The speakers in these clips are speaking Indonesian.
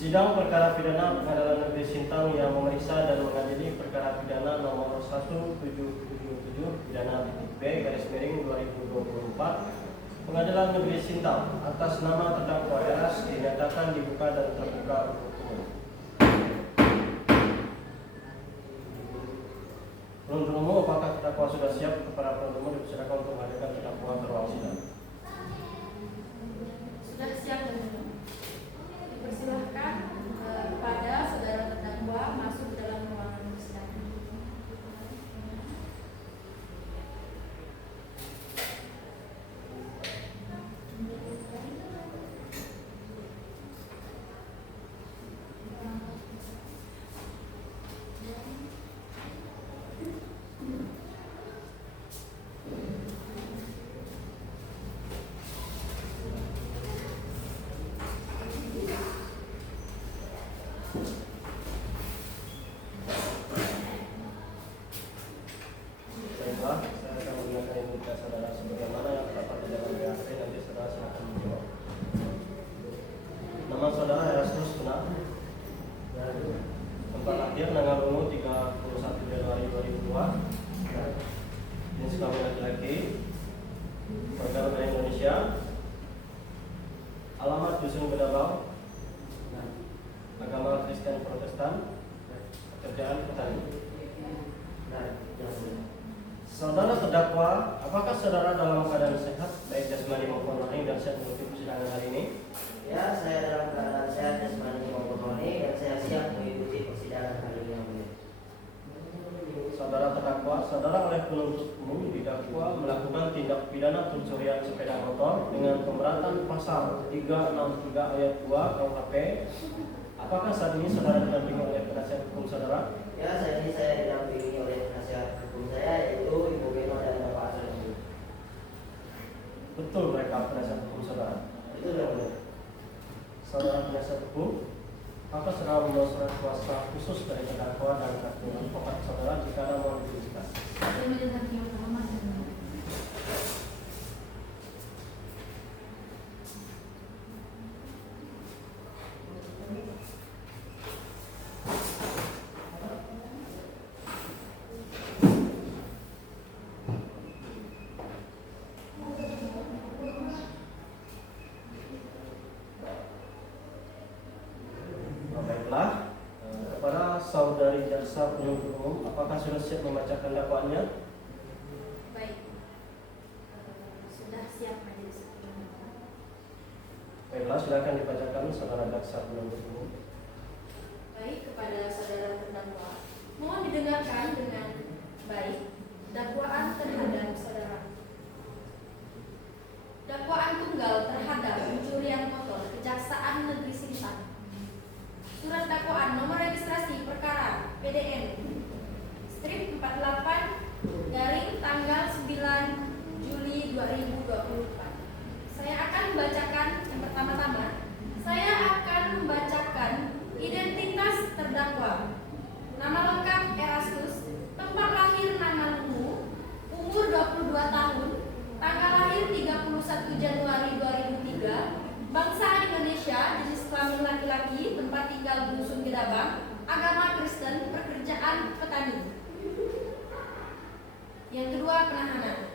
Sidang perkara pidana Pengadilan Negeri Sintang yang memeriksa dan mengadili perkara pidana nomor 1777 pidana titik B garis miring 2024 Pengadilan Negeri Sintang atas nama terdakwa Eras dinyatakan dibuka dan terbuka untuk umum. Penuntut umum, apakah terdakwa sudah siap? Kepada penuntut umum dipersilakan untuk menghadirkan terdakwa ke ruang sidang. Sudah siap dan dipersilahkan kepada saudara terdakwa masuk ke dalam ruangan persidangan. Baiklah, saya akan menggunakan identitas saudara sebagaimana yang terdapat di dalam BAP. Nanti saudara silakan menjawab. Nama saudara Erastus benar? Tempat lahir Nangalungu 31 Januari 2002. Jenis kelamin laki-laki. Warga negara Indonesia. Alamat Dusun Bedabau. Agama Kristen Protestan. Pekerjaan petani. Saudara terdakwa, apakah saudara dalam keadaan sehat, baik jasmani maupun rohani, dan siap mengikuti persidangan hari ini? Ya, saya dalam keadaan sehat jasmani maupun rohani dan saya siap mengikuti persidangan hari ini yang mulia. Saudara terdakwa, saudara oleh penuntut umum didakwa melakukan tindak pidana pencurian sepeda motor dengan pemberatan pasal 363 ayat 2 KUHP. Apakah saat ini saudara didampingi oleh penasihat hukum saudara? Ya, saat ini saya didampingi oleh penasihat hukum saya, yaitu Ibu Beno dan Bapak Asal. Betul mereka penasihat hukum saudara? Itu yang mulia. Saudara penasihat hukum, apakah saudara membawa surat kuasa khusus dari terdakwa dan kartu advokat saudara jika ada mohon ditunjukkan? Baiklah, kepada saudari jaksa penuntut umum, apakah sudah siap membacakan dakwaannya? Baik, sudah siap majelis hakim. Baiklah, silakan dibacakan saudara jaksa penuntut umum. Baik, kepada saudara terdakwa, mohon didengarkan dengan baik dakwaan terhadap saudara. Dakwaan tunggal terhadap pencurian motor Kejaksaan Negeri Sintang. Surat dakwaan nomor registrasi perkara PDN strip 48 garing tanggal 9 Juli 2024. Saya akan membacakan yang pertama-tama. Saya akan membacakan identitas terdakwa. Nama lengkap Erastus, tempat lahir Nangalungu, umur 22 tahun, tanggal lahir 31 Januari 2003, bangsa Indonesia, jenis kelamin laki-laki, tempat tinggal Dusun Gedabang, agama Kristen, pekerjaan petani. Yang kedua, penahanan.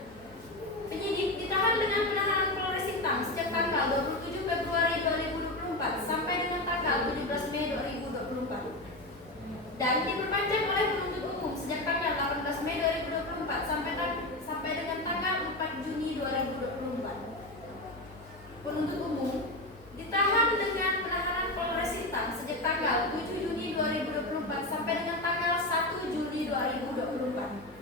Penyidik ditahan dengan penahanan Polres Sintang sejak tanggal 27 Februari 2024 sampai dengan tanggal 17 Mei 2024 dan diperpanjang oleh penuntut umum sejak tanggal 18 Mei 2024 sampai dengan tanggal 4 Juni 2024. Penuntut umum ditahan dengan penahanan Polres Sintang sejak tanggal 7 Juni 2024 sampai dengan tanggal 1 Juli 2024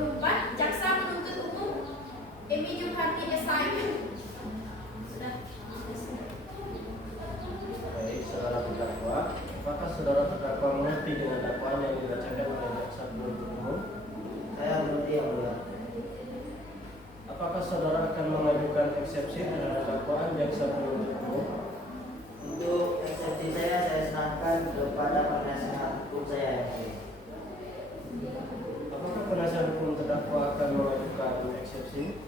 2024, Jaksa Penuntut Umum Emi Juhani SIM. Sudah. Baik, saudara terdakwa, apakah saudara terdakwa mengerti dengan dakwaan yang dibacakan oleh jaksa penuntut umum? Saya mengerti yang mulia. Apakah saudara akan mengajukan eksepsi terhadap dakwaan jaksa penuntut umum? Untuk eksepsi saya serahkan kepada penasihat hukum saya. Apakah penasihat hukum terdakwa akan mengajukan eksepsi?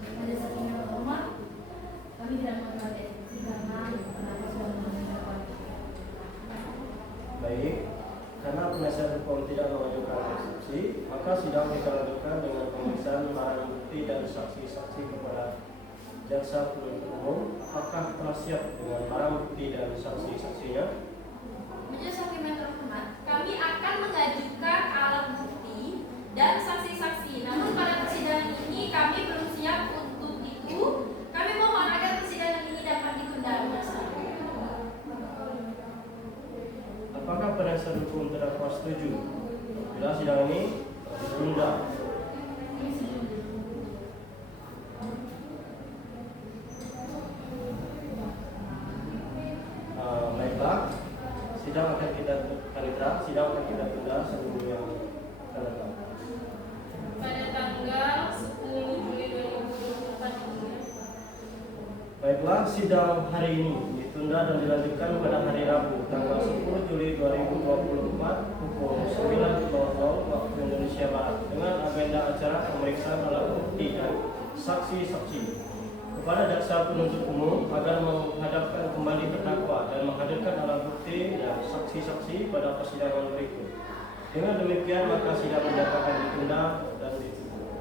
Pada saat ini hormat, kami tidak mengajukan eksepsi karena pendapat sudah mengajukan. Baik, karena penasihat hukum tidak mengajukan eksepsi, maka sidang kita lanjutkan dengan pemeriksaan barang bukti dan saksi-saksi kepada jaksa penuntut umum. Apakah telah siap dengan barang bukti dan saksi-saksinya? Majelis Hakim yang terhormat, kami akan mengajukan alat bukti dan saksi-saksi. Namun pada persidangan ini kami belum siap untuk itu. Kami mohon agar persidangan ini dapat ditunda. Apakah penasihat hukum terdakwa setuju bila sidang ini ditunda? Baiklah, sidang akan kita tunda seminggu yang akan datang. Pada tanggal 10 Juli 2024 ini. Baiklah, sidang hari ini ditunda dan dilanjutkan pada hari Rabu tanggal 10 Juli 2024 pukul 9.00 waktu Indonesia Barat dengan agenda acara pemeriksaan alat bukti dan saksi-saksi kepada jaksa penuntut umum agar menghadapkan kembali terdakwa dan menghadirkan alat bukti dan saksi-saksi pada persidangan berikut. Dengan demikian maka sidang dinyatakan ditunda dan ditutup.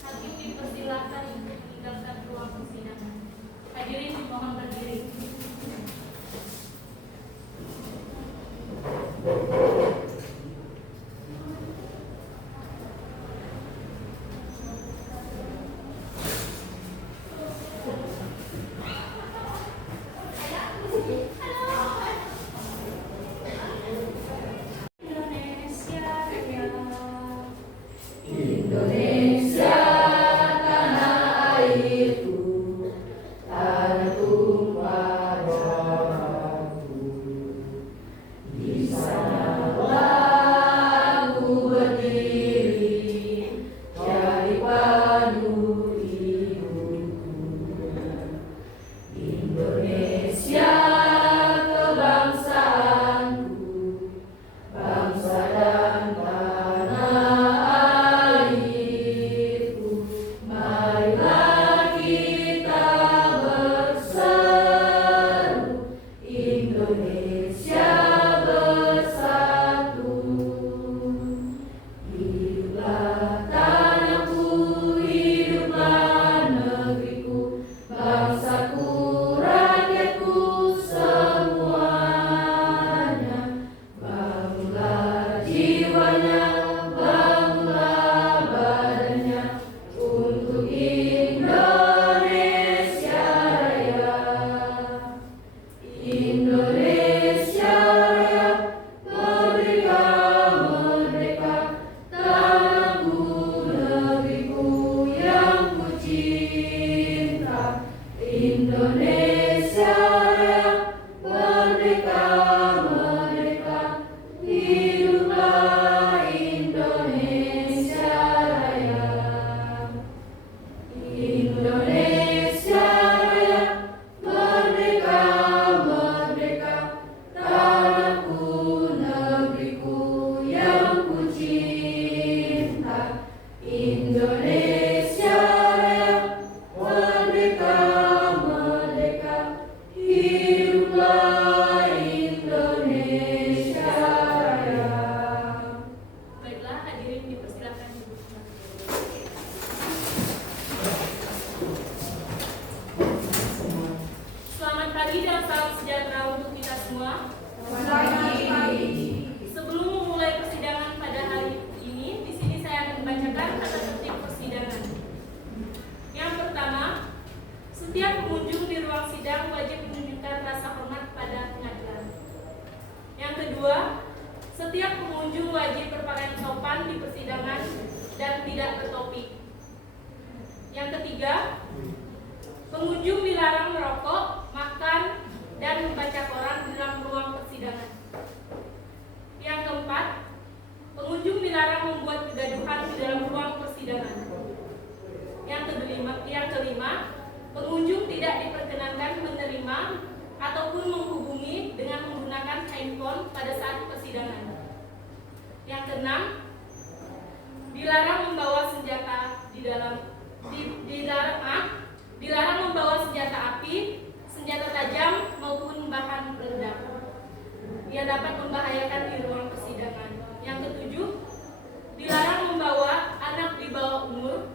Hakim dipersilakan untuk meninggalkan ruang persidangan. Hadirin dimohon berdiri. Setiap pengunjung wajib berpakaian sopan di persidangan dan tidak bertopi. Yang ketiga, pengunjung dilarang merokok, makan, dan membaca koran di dalam ruang persidangan. Yang keempat, pengunjung dilarang membuat kegaduhan di dalam ruang persidangan. Yang kelima, pengunjung tidak diperkenankan menerima ataupun menghubungi dengan menggunakan handphone pada saat persidangan. Yang keenam, dilarang membawa senjata dilarang membawa senjata api, senjata tajam maupun bahan peledak yang dapat membahayakan di ruang persidangan. Yang ketujuh, dilarang membawa anak di bawah umur.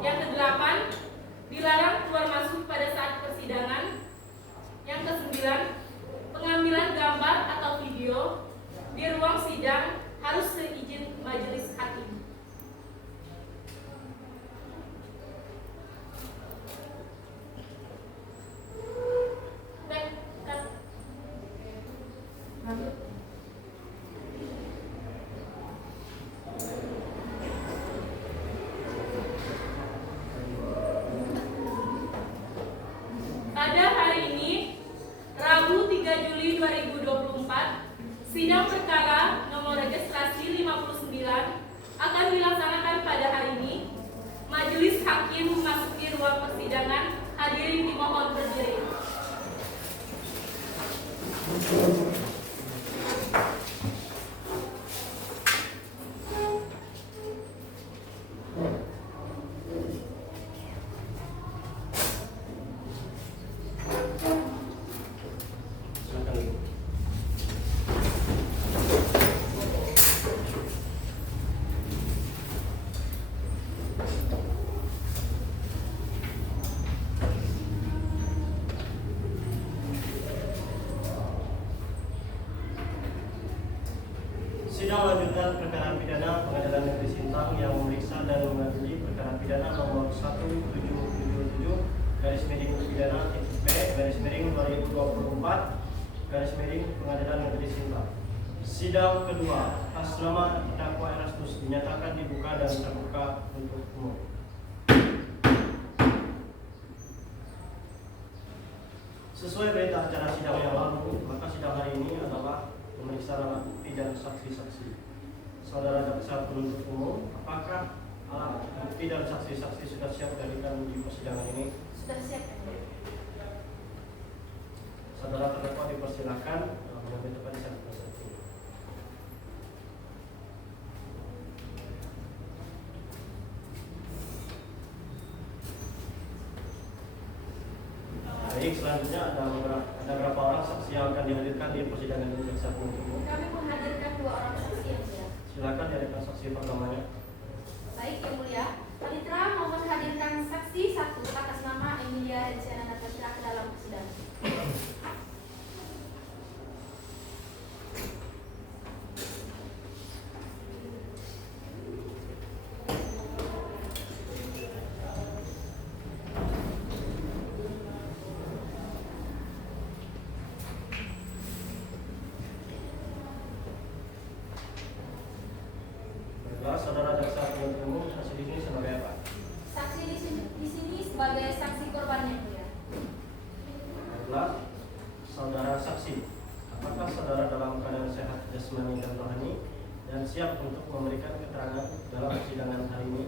Yang kedelapan, dilarang keluar masuk pada saat persidangan. Yang kesembilan, pengambilan gambar atau video di ruang sidang harus seizin majelis hakim. Pada hari ini, Rabu 3 Juli 2024, sidang perkara nomor registrasi 59 akan dilaksanakan pada hari ini. Majelis hakim memasuki ruang persidangan. Hadirin dimohon berdiri. Silakan. Sidang lanjutan perkara pidana Pengadilan Negeri Sintang yang memeriksa dan mengadili perkara pidana nomor 1777 garis miring pidana TP garis miring 2024 garis miring Pengadilan Negeri Sintang. Sidang kedua atas nama terdakwa Erastus dinyatakan dibuka dan terbuka untuk umum. Sesuai berita acara sidang yang lalu, maka sidang hari ini adalah pemeriksaan alat bukti dan saksi-saksi. Saudara jaksa penuntut umum, apakah alat bukti dan saksi-saksi sudah siap diberikan di persidangan ini? Sudah siap. Saudara terdakwa dipersilakan mengambil tempat di sana. Baik, selanjutnya ada berapa orang saksi yang akan dihadirkan di persidangan ini jaksa penuntut umum? Kami menghadirkan 2 orang saksi yang mulia. Silakan dihadirkan saksi pertamanya. Baik, yang mulia. Panitera mohon hadirkan saksi 1 atas nama Emilia Rensiana Natasha ke dalam persidangan. Baiklah, saudara jaksa penuntut umum, saksi di sini sebagai apa? Saksi di sini sebagai saksi korban yang mulia. Baiklah, saudara saksi, apakah saudara dalam keadaan sehat jasmani dan rohani dan siap untuk memberikan keterangan dalam persidangan hari ini?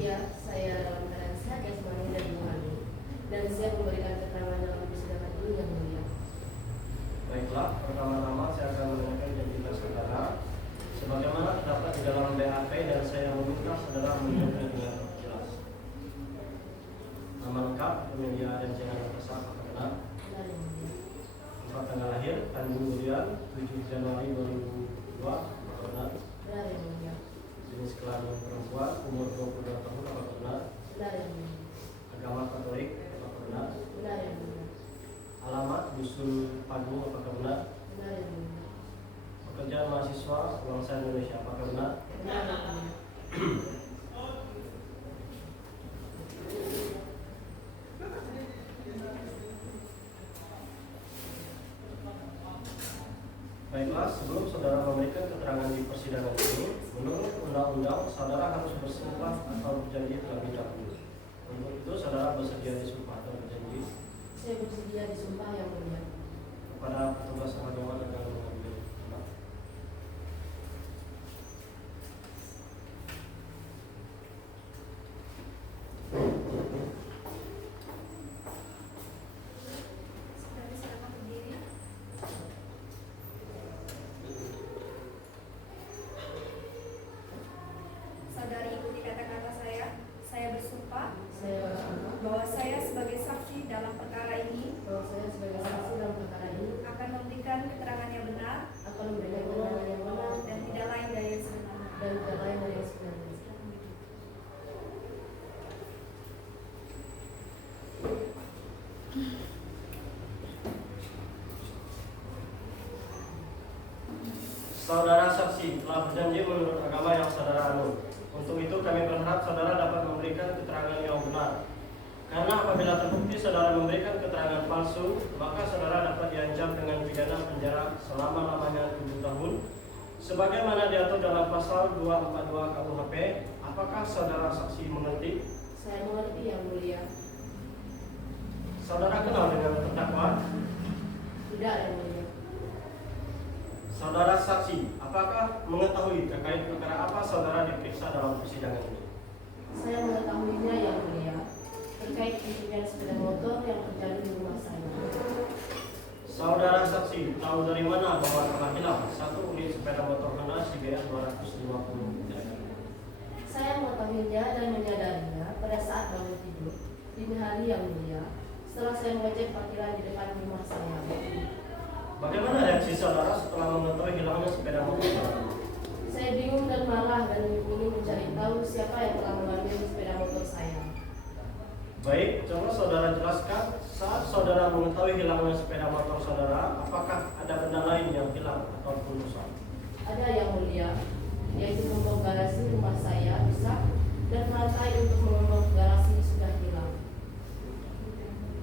Ya, saya dalam keadaan sehat jasmani dan rohani dan siap memberikan keterangan dalam persidangan ini yang mulia. Baiklah, pertama-tama saya akan menanyakan identitas saudara sebagaimana terdapat di dalam BAP dan saya meminta saudara menjawabnya dengan jelas. Nama lengkap Emilia Rensiana Natasha, apakah benar? Benar yang mulia. Tempat tanggal lahir Tanjung Durian 7 Januari 2002, apakah benar? Benar yang mulia. Jenis kelamin perempuan, umur 22 tahun, apakah benar? Benar yang mulia. Agama Katolik, apakah benar? Benar yang mulia. Alamat Dusun Pagung, apakah benar? Benar yang mulia. Pekerjaan mahasiswa bangsa Indonesia, apakah benar? Benar yang mulia. Baiklah, sebelum saudara memberikan keterangan di persidangan ini, menurut undang-undang saudara harus bersumpah atau berjanji terlebih dahulu. Untuk itu saudara bersedia disumpah atau berjanji? Saya bersedia disumpah yang mulia. Kepada petugas pengadilan akan mengambil. Saudara silakan berdiri. Saudari ikuti kata-kata saya bersumpah Saya bersumpah bahwa saya sebagai saksi dalam perkara ini bahwa saya sebagai saksi dalam perkara ini akan memberikan keterangan yang benar akan memberikan keterangan yang benar dan tidak lain dari yang sebenarnya. dan tidak lain dari yang sebenarnya. Saudara saksi telah berjanji menurut agama yang saudara anut. Untuk itu kami berharap saudara dapat memberikan keterangan yang benar. Karena apabila terbukti saudara memberikan keterangan palsu, maka saudara dapat diancam dengan pidana penjara selama-lamanya 7 tahun. Sebagaimana diatur dalam pasal 242 KUHP, apakah saudara saksi mengerti? Saya mengerti yang mulia. Saudara kenal dengan terdakwa? Tidak yang mulia. Saudara saksi, apakah mengetahui terkait perkara apa saudara diperiksa dalam persidangan ini? Saya mengetahuinya yang mulia terkait insiden sepeda motor yang terjadi di rumah saya. Saudara saksi, tahu dari mana bahwa telah hilang satu unit sepeda motor Honda CBR 250? Saya mengetahuinya dan menyadarinya pada saat bangun tidur dini hari yang mulia setelah saya mengecek parkiran di depan rumah saya. Bagaimana reaksi saudara setelah mengetahui hilangnya sepeda motor? Saya bingung dan marah dan ingin mencari tahu siapa yang telah mengambil sepeda motor saya. Baik, coba saudara jelaskan saat saudara mengetahui hilangnya sepeda motor saudara, apakah ada benda lain yang hilang ataupun rusak? Ada yang mulia, yaitu gembok garasi rumah saya rusak dan rantai untuk mengembang garasi sudah hilang.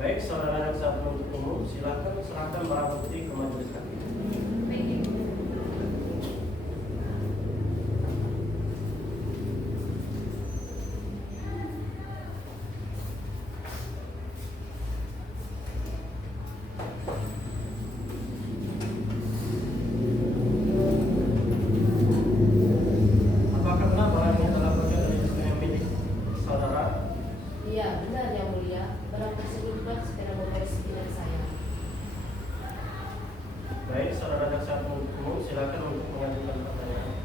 Baik, saudara jaksa penuntut umum, silakan serahkan barang bukti ke majelis hakim. Baik, Ibu. Apakah benar barang ini telah berasal dari SPM milik saudara? Iya, benar yang mulia, barang tersebut bukan sepeda motor sekitar saya. Baik, saudara jaksa penuntut umum, silakan untuk mengajukan pertanyaan.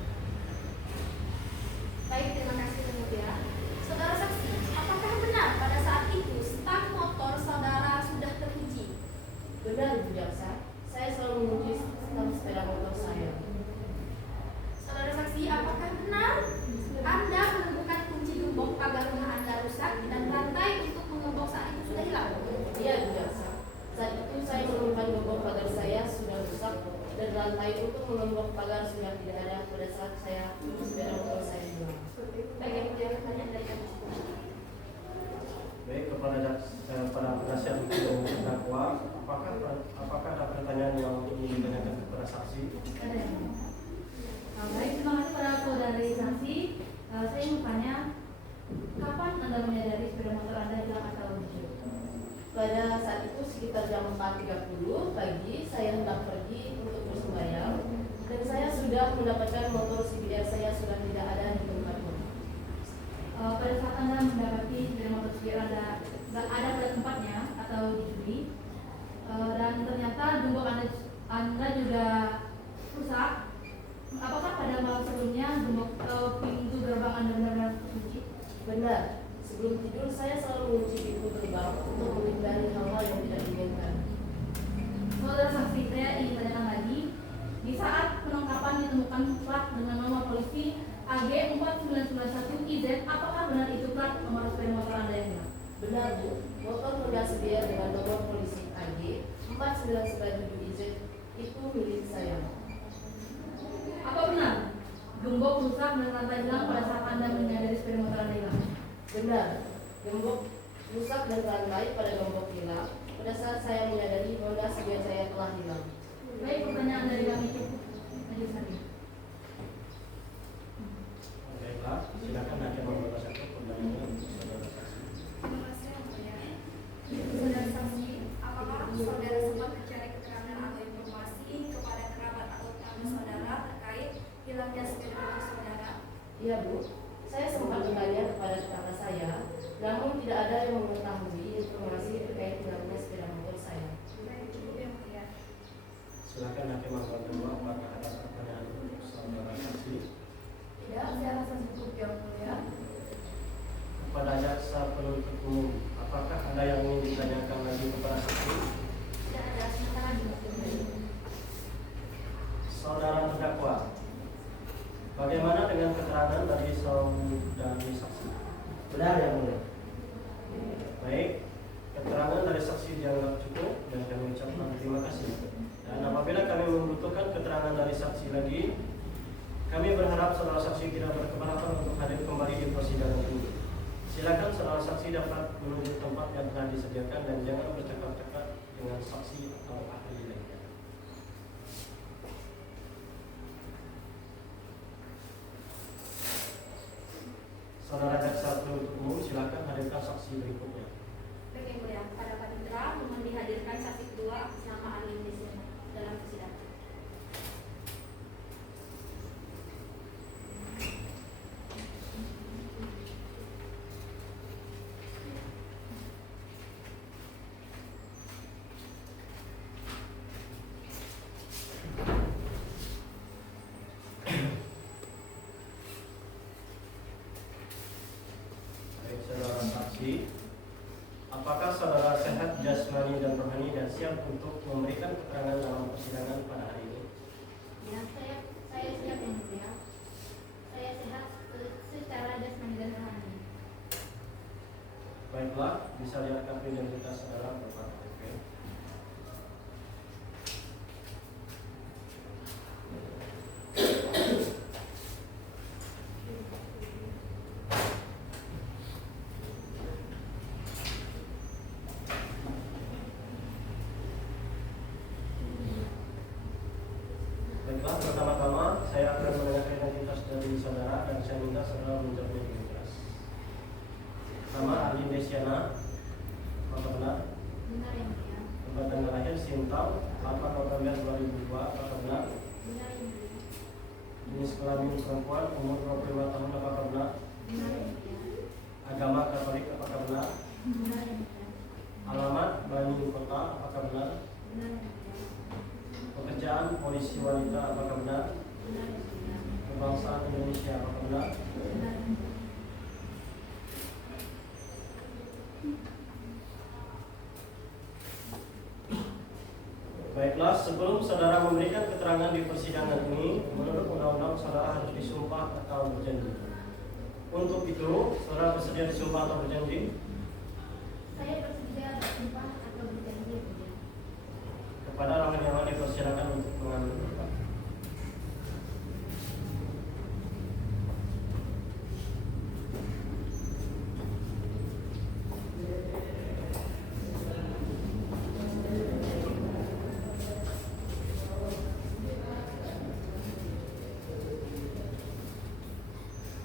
Baik, terima kasih yang mulia. Saudara saksi, apakah benar pada saat itu stang motor saudara sudah teruji? Benar, Bu Jaksa, saya selalu mengunci stang sepeda motor saya. Saudara saksi, apakah benar Anda menemukan kunci gembok pagar rumah Anda rusak dan rantai untuk mengembok saat itu sudah hilang? Iya, Bu Jaksa, saat itu saya menemukan gembok pagar saya sudah rusak dan rantai untuk mengembok pagar sudah tidak ada pada saat saya sepeda motor saya hilang. Baik, yang mulia, pertanyaan dari kami. Baik, kepada penasihat hukum terdakwa, apakah ada pertanyaan yang ingin ditanyakan kepada saksi? Ada yang mau? Baik, terima kasih pada saudari saksi. Saya ingin bertanya, kapan Anda menyadari sepeda motor Anda hilang atau rusak? Pada saat itu sekitar jam 4.30 pagi saya hendak pergi untuk bersembahyang dan saya sudah mendapatkan motor CBR saya sudah tidak ada di tempatnya. Pada saat Anda mendapati sepeda motor CBR Anda nggak ada pada tempatnya atau dicuri, dan ternyata gembok Anda juga rusak, apakah pada malam sebelumnya gembok pintu gerbang Anda benar-benar terkunci? Benar, sebelum tidur saya selalu mengunci pintu gerbang untuk menghindari hal-hal yang tidak diinginkan. Saudara saksi, saya ingin tanyakan lagi. Di saat penangkapan ditemukan plat dengan nomor polisi AG 4991IZ, apakah benar itu plat nomor sepeda motor Anda yang hilang? Benar, Bu, motor Honda CBR dengan nomor polisi AG 4997IZ itu milik saya. Apa benar gembok rusak dan rantai hilang pada saat Anda menyadari sepeda motor Anda hilang? Benar, gembok rusak dan rantai pada gembok hilang pada saat saya menyadari Honda CBR saya telah hilang. Baik, pertanyaan dari kami cukup. ulang jas kiriman saudara? Iya Bu, saya sempat bertanya kepada tetangga saya, namun tidak ada yang mengetahui informasi terkait hilangnya sepeda motor saya. Baik, cukup yang mulia. Silakan Hakim Angkat 2, apakah ada pertanyaan untuk saudara saksi? Tidak, saya rasa cukup yang mulia. Kepada jaksa penuntut umum, apakah ada yang ingin ditanyakan lagi kepada saksi? Tidak ada, sementara dulu. Saudara terdakwa, bagaimana dengan keterangan dari saudari saksi? Benar yang mulia. Baik, keterangan dari saksi dianggap cukup dan kami ucapkan terima kasih. Dan apabila kami membutuhkan keterangan dari saksi lagi, kami berharap saudara saksi tidak berkeberatan untuk hadir kembali di persidangan ini. Silakan saudara saksi dapat menuju tempat yang telah disediakan dan jangan bercakap-cakap dengan saksi atau ahli lainnya. Saudara jaksa penuntut umum, silakan hadirkan saksi berikutnya. Baik yang mulia, pada Panitra mohon dihadirkan saksi kedua atas nama ahli Indonesia dalam persidangan. Baik, saudara saksi, apakah saudara sehat jasmani dan rohani dan siap untuk memberikan keterangan dalam persidangan pada hari ini? Ya, saya siap yang mulia. Saya sehat secara jasmani dan rohani. Baiklah, bisa lihat kartu identitas saudara berupa KTP. Baiklah, pertama-tama saya akan menanyakan identitas dari saudara dan saya minta saudara menjawabnya dengan jelas. Nama Arlin Desiana, apakah benar? Benar yang mulia. Tempat tanggal lahir Sintang 8 November 2002, apakah benar? Benar yang mulia. Jenis kelamin perempuan, umur 25 tahun, apakah benar? Benar yang mulia. Agama Katolik, apakah benar? Benar yang mulia. Alamat Bani Kota, apakah benar? Benar yang mulia. Pekerjaan polisi wanita, apakah benar? Benar yang mulia. Kebangsaan Indonesia, apakah benar? Benar yang mulia. Baiklah, sebelum saudara memberikan keterangan di persidangan ini, menurut undang-undang saudara harus disumpah atau berjanji. Untuk itu, saudara bersedia disumpah atau berjanji? Saya bersedia bersumpah atau berjanji yang mulia. Kepada orang yang dipersilakan untuk mengambil tempat.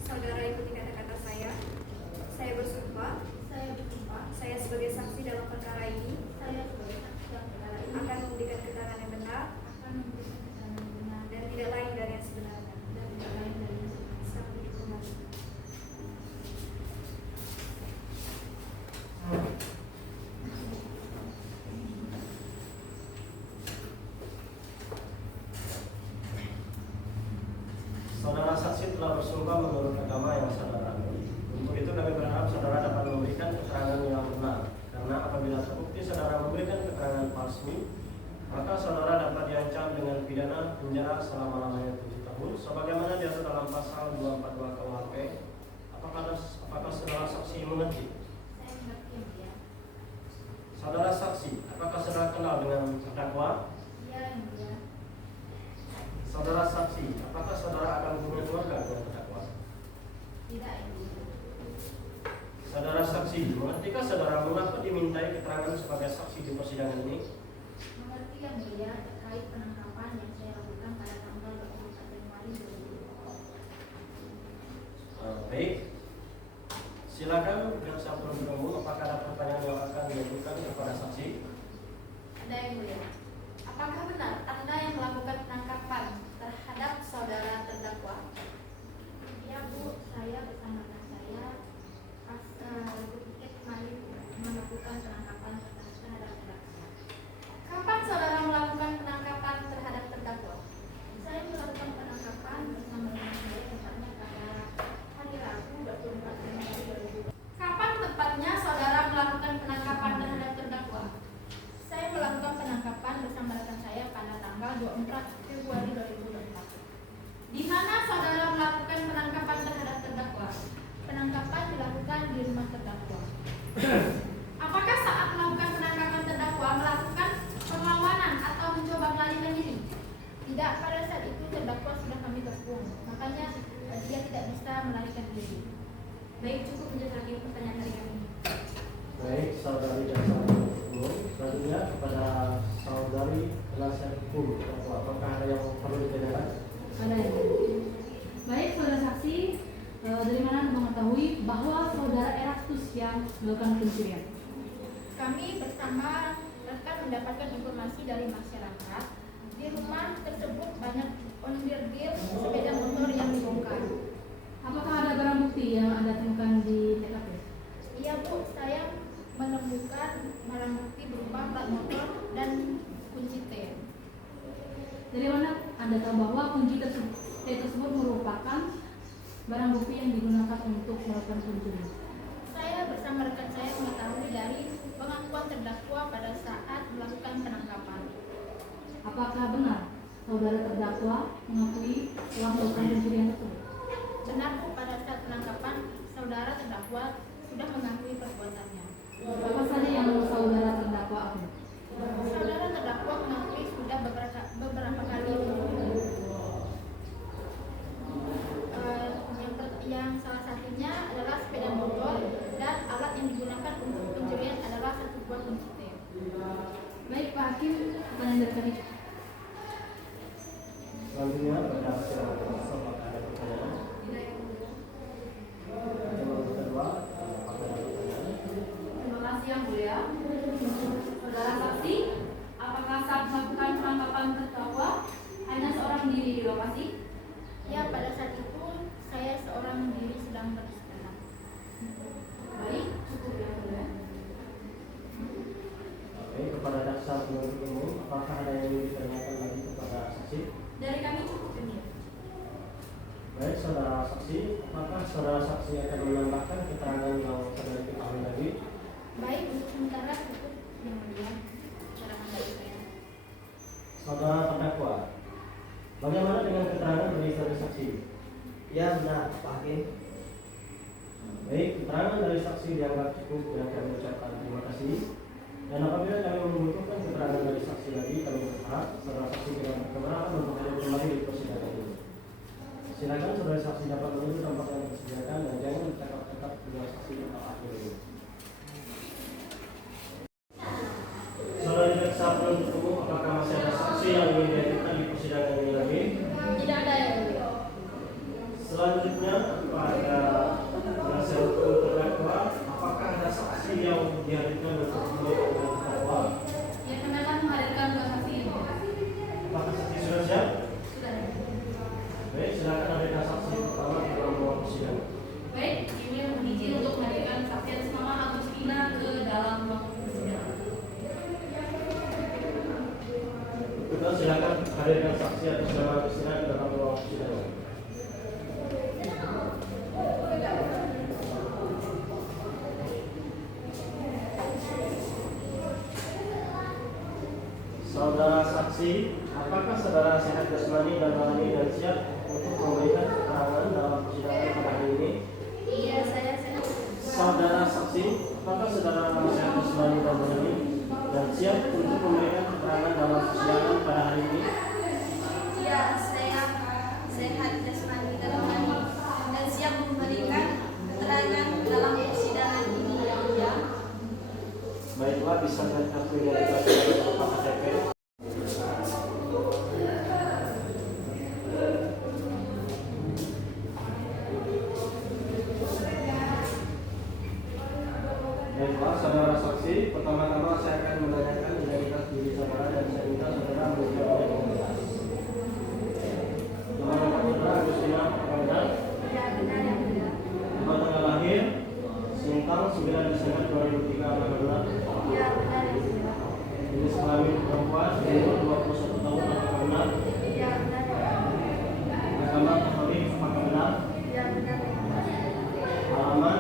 Saudara ikuti kata-kata saya. Saya bersumpah, saya sebagai saksi dalam perkara ini Saya sebagai saksi dalam perkara ini akan memberikan keterangan yang benar akan memberikan keterangan yang benar dan tidak lain dari yang sebenarnya. dan tidak lain dari yang sebenarnya. Sampai dikembali. Saudara saksi telah bersumpah menurut agama yang saudara anut. Untuk itu kami berharap saudara dapat memberikan keterangan yang benar. Karena apabila terbukti saudara memberikan keterangan palsu, maka saudara dapat diancam dengan pidana penjara selama-lamanya 7 tahun, sebagaimana diatur dalam pasal 242 KUHP. Apakah saudara saksi mengerti? Saya mengerti yang mulia. Saudara saksi, apakah saudara kenal dengan terdakwa? Iya yang mulia. Saudara saksi, apakah saudara akan hubungan keluarga dengan terdakwa? Tidak yang mulia. Saudara saksi, mengertikah saudara mengapa dimintai keterangan sebagai saksi di persidangan ini? Mengerti yang mulia terkait penangkapan yang saya lakukan pada tanggal 24 Januari 2020. Baik, silakan jaksa penuntut umum, apakah ada pertanyaan yang akan diajukan kepada saksi? Ada yang mulia. Apakah benar Anda yang melakukan penangkapan terhadap saudara terdakwa? diri. Baik, cukup menjadi hakim pertanyaan dari kami. Baik, saudari jaksa penuntut umum. Selanjutnya kepada saudari penasihat hukum terdakwa, apakah ada yang perlu ditanyakan? Ada ya. Baik, saudara saksi, dari mana mengetahui bahwa saudara Erastus yang melakukan pencurian? Kami bersama rekan mendapatkan informasi dari masyarakat di rumah tersebut banyak ondir-dir sepeda motor yang dibongkar. Apakah ada barang bukti yang Anda temukan di TKP? Iya Bu, saya menemukan barang bukti berupa plat motor dan kunci T. Dari mana Anda tahu bahwa kunci tersebut merupakan barang bukti yang digunakan untuk melakukan pencurian? Saya bersama rekan saya mengetahui dari pengakuan terdakwa pada saat melakukan penangkapan. Apakah benar saudara terdakwa mengakui telah melakukan pencurian tersebut? Benar Bu, pada saat penangkapan saudara terdakwa sudah mengakui perbuatannya. Apa saja yang saudara terdakwa akui? Saudara terdakwa mengakui sudah beberapa kali yang salah satunya adalah sepeda motor dan alat yang digunakan untuk pencurian adalah satu buah kunci T. Baik Pak Hakim, pertanyaan dari kami. Selanjutnya pada sidang apakah ada pertanyaan? Yang kedua, apakah ada pertanyaan? Terima kasih yang mulia. Saudara saksi, apakah saat melakukan penangkapan terdakwa hanya seorang diri di lokasi? Ya, pada saat itu saya seorang diri sedang beristirahat. Baik, cukup yang mulia. Oke, kepada jaksa penuntut umum, apakah ada yang ingin ditanyakan lagi kepada saksi? Dari kami cukup ini. Baik, saudara saksi, apakah saudara saksi akan menambahkan keterangan yang sudah diketahui lagi? Baik, untuk sementara cukup yang mulia keterangan dari saya. Saudara terdakwa, bagaimana dengan keterangan dari saudara saksi? Ya benar, Pak Hakim. Baik, keterangan dari saksi dianggap cukup dan kami ucapkan terima kasih. Dan apabila kami membutuhkan keterangan dari saksi lagi, kami berharap saudara saksi dengan keberatan untuk hadir kembali di persidangan ini. Silakan saudara saksi dapat menuju tempat yang disediakan dan jangan bercakap-cakap dengan saksi atau akhir ini. Saudara jaksa penuntut umum, apakah masih ada saksi yang ingin dihadirkan di persidangan ini lagi? Tidak ada yang mulia. Selanjutnya pada penasihat hukum terdakwa, apakah ada saksi yang dihadirkan untuk menjadi terdakwa? Ya, kami akan menghadirkan dua saksi ini. Apakah saksi sudah siap? Sudah. Baik, silakan hadirkan saksi pertama di dalam ruang persidangan. Baik, kami mohon izin untuk menghadirkan saksi atas nama Agustina ke dalam ruang persidangan. Kita silakan hadirkan saksi atas nama Agustina ke dalam ruang persidangan. Saudara saksi, apakah saudara sehat jasmani dan rohani dan siap untuk memberikan keterangan dalam persidangan pada hari ini? Iya, saya sehat. Saudara saksi, apakah saudara sehat jasmani dan rohani dan siap untuk memberikan keterangan dalam persidangan pada hari ini? Iya, saya sehat jasmani dan rohani dan siap memberikan keterangan dalam persidangan ini yang mulia. Baiklah, bisa kartu identitas dari Pak KTP. Baiklah, saudara saksi, pertama-tama saya akan menanyakan identitas diri saudara dan saya minta saudara menjawabnya dengan jelas. Nama lengkap saudara Agustina, apakah benar? Ya, benar yang mulia. Nama tanggal lahir Sintang 9 Desember 2003, apakah benar? Ya, benar yang mulia. Jenis kelamin perempuan, umur 21 tahun, apakah benar? Ya, benar yang mulia. Agama Katolik, apakah benar? Ya, benar yang mulia. Alamat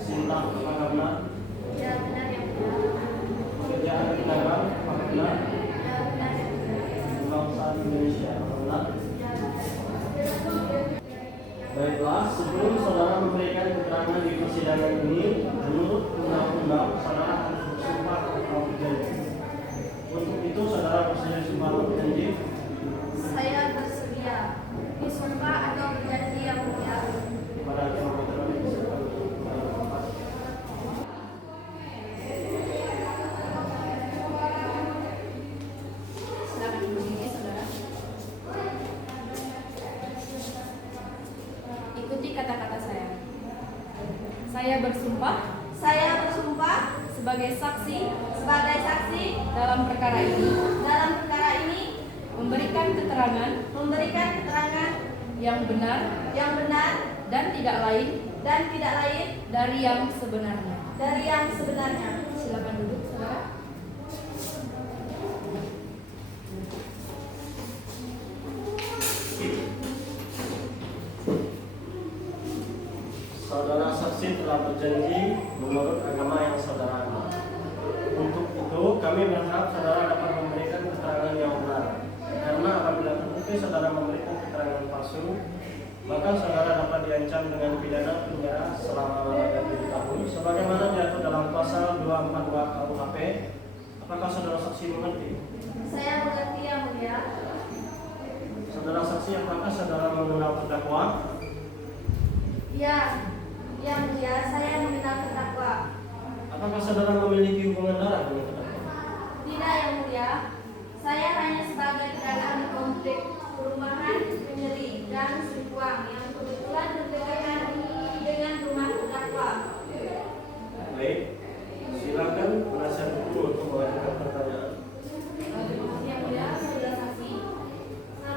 Sintang, apakah benar? Ya, benar yang mulia. Pekerjaan pedagang, apakah benar? Ya, benar yang mulia. Kebangsaan Indonesia, apakah benar? Ya, benar. Baiklah, sebelum saudara memberikan keterangan di persidangan ini, menurut undang-undang saudara harus bersumpah atau berjanji. Untuk itu saudara bersedia sumpah atau berjanji? Saya bersedia disumpah atau berjanji yang mulia Pada hakim terlebih Ikuti kata-kata saya. Saya bersumpah Saya bersumpah sebagai saksi sebagai saksi dalam perkara ini memberikan keterangan yang benar dan tidak lain dari yang sebenarnya. Silakan duduk, saudara. Saudara saksi telah berjanji menurut agama yang saudara anut. Untuk itu, kami berharap saudara dapat memberikan keterangan yang benar. Karena apabila terbukti saudara memberikan keterangan palsu, maka saudara dapat diancam dengan pidana penjara selama 7 tahun, sebagaimana diatur dalam pasal 242 KUHP. Apakah saudara saksi mengerti? Saya mengerti yang mulia. Saudara saksi, apakah saudara mengenal terdakwa? Ya, yang mulia, saya mengenal terdakwa. Apakah saudara memiliki hubungan darah dengan terdakwa? Tidak yang mulia, saya hanya sebagai pedagang di komplek perumahan Penyeri dan Sripuang yang kebetulan berdekatan dengan rumah terdakwa. Baik, silakan penasihat hukum untuk mengajukan pertanyaan. Terima kasih yang mulia, saudara saksi.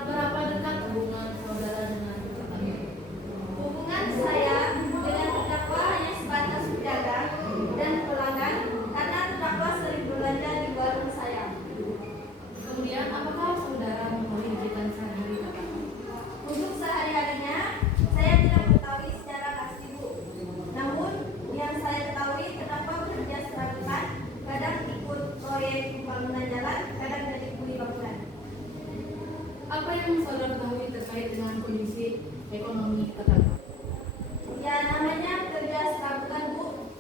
Berapa dekat hubungan saudara dengan terdakwa? Hubungan saya dengan terdakwa hanya sebatas pedagang dan pelanggan karena terdakwa sering belanja di warung saya. Kemudian, apakah saudara mengetahui kegiatan sehari-hari terdakwa? Untuk sehari-harinya, saya tidak mengetahui secara pasti, Bu. Namun, yang saya ketahui terdakwa bekerja serabutan, kadang ikut proyek pembangunan jalan, kadang jadi kuli bangunan. Apa yang saudara ketahui terkait dengan kondisi ekonomi terdakwa? Ya, namanya kerja serabutan, Bu.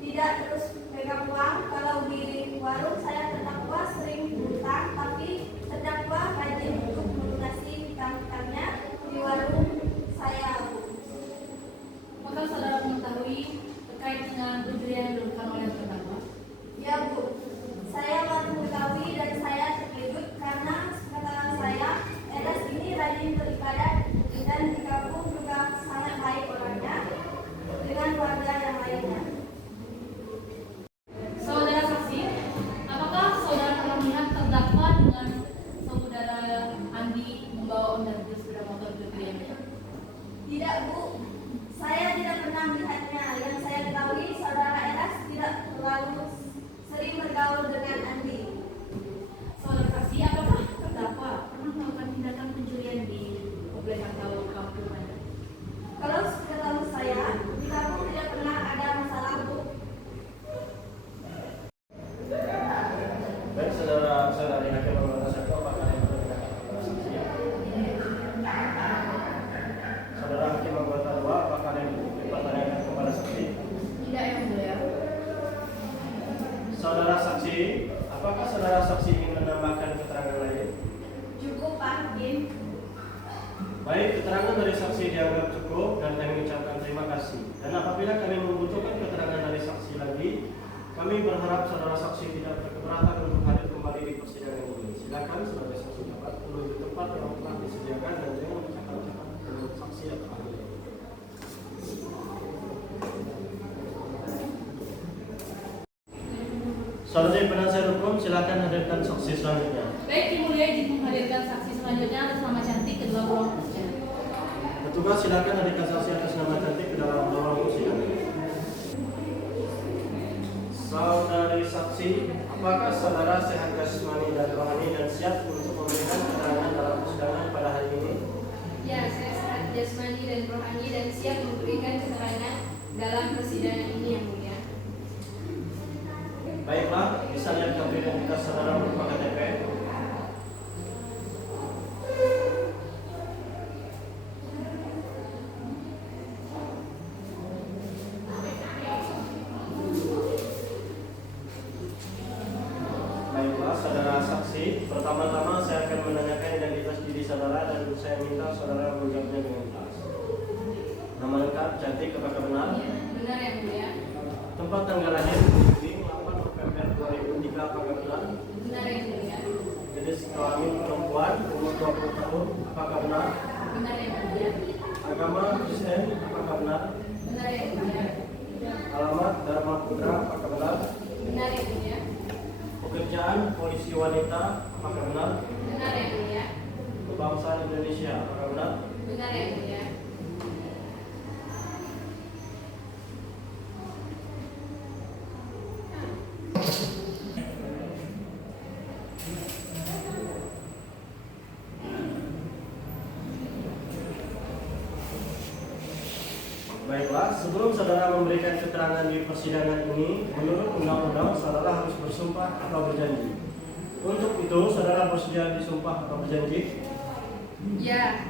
Tidak terus pegang uang. Kalau di warung saya terdakwa sering berutang, tapi terdakwa rajin untuk melunasi hutang-hutangnya di warung saya, Bu. Apakah saudara mengetahui terkait dengan pencurian yang dilakukan oleh terdakwa? Ya, Bu. Saya baru mengetahui dan saya terkejut karena kata saya, Edas ini rajin beribadah dan di kampung juga sangat baik orangnya dengan warga yang lainnya. Saudara saksi, apakah saudara pernah melihat terdakwa dengan saudara Andi membawa Honda sepeda motor ke kliennya? Tidak, Bu. Saya tidak pernah melihatnya. Yang saya ketahui, saudara Edas tidak terlalu sering bergaul dengan Andi. Saudara saksi, apakah terdakwa pernah melakukan tindakan pencurian di komplek atau kampung Anda? Kalau setahu saya, di kampung tidak pernah ada masalah, Bu. Baik, saudara-saudari hakim nomor 1, apakah ada yang perlu ditanyakan kepada saksi? Saudara hakim anggota 2, apakah ada yang dipertanyakan kepada saksi? Tidak yang mulia. Saudara saksi, apakah saudara saksi ingin menambahkan keterangan lain? Cukup, Pak Hakim. Baik, keterangan dari saksi dianggap cukup dan kami ucapkan terima kasih. Dan apabila kami membutuhkan keterangan dari saksi lagi, kami berharap saudara saksi tidak berkeberatan untuk hadir kembali di persidangan ini. Silakan sebagai saksi dapat menuju tempat yang telah disediakan dan jangan bercakap-cakap dengan saksi atau ahli. Saudari penasihat hukum, silakan hadirkan saksi selanjutnya. Baik, Yang Mulia izin menghadirkan saksi selanjutnya atas nama cantik kedua kelompoknya. Petugas silakan hadirkan saksi atas nama cantik ke dalam ruang persidangan. Saudari saksi, apakah saudara sehat jasmani dan rohani dan siap untuk memberikan keterangan dalam persidangan pada hari ini? Ya, saya sehat jasmani dan rohani dan siap memberikan keterangan dalam persidangan ini yang mulia. Baiklah, bisa lihat kartu identitas saudara berupa KTP. Baiklah, saudara saksi, pertama-tama saya akan menanyakan identitas diri saudara dan saya minta saudara menjawabnya dengan jelas. Nama lengkap, cantik, apakah benar? Benar yang mulia. Tempat tanggal lahir 8 November 2003, apakah benar? Benar yang mulia. Jenis kelamin perempuan, umur 20 tahun, apakah benar? Benar yang mulia. Agama Kristen, apakah benar? Benar yang mulia. Alamat Dharma Putra, apakah benar? Benar yang mulia. Pekerjaan polisi wanita, apakah benar? Benar yang mulia. Kebangsaan Indonesia, apakah benar? Benar yang mulia. Baiklah, sebelum saudara memberikan keterangan di persidangan ini, menurut undang-undang saudara harus bersumpah atau berjanji. Untuk itu, saudara bersedia disumpah atau berjanji? Ya.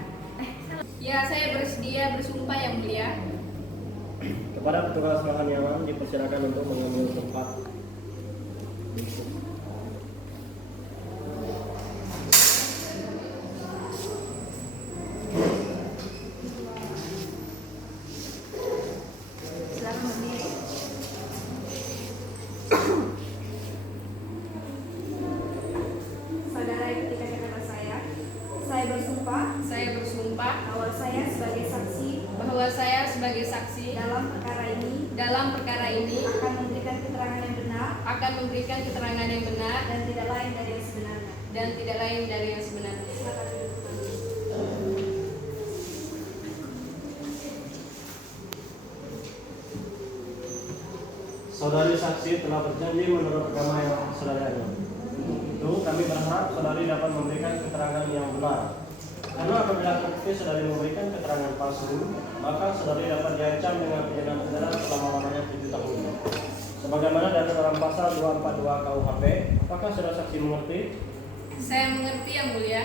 Ya, saya bersedia bersumpah yang mulia. Kepada petugas lahan nyaman dipersilakan untuk mengambil tempat. Silakan berdiri. Saudara ikuti kata-kata saya. Saya bersumpah Saya bersumpah bahwa saya sebagai saksi bahwa saya sebagai saksi dalam perkara ini akan memberikan keterangan yang benar dan tidak lain dari yang sebenarnya. Silakan duduk. Saudari saksi telah berjanji menurut agama yang saudari anut. Itu kami berharap saudari dapat memberikan keterangan yang benar. Karena apabila terbukti saudari memberikan keterangan palsu, maka saudari dapat diancam dengan pidana penjara selama-lamanya 7 tahun. Sebagaimana dari dalam pasal 242 KUHP, apakah saudara saksi mengerti? Saya mengerti yang mulia.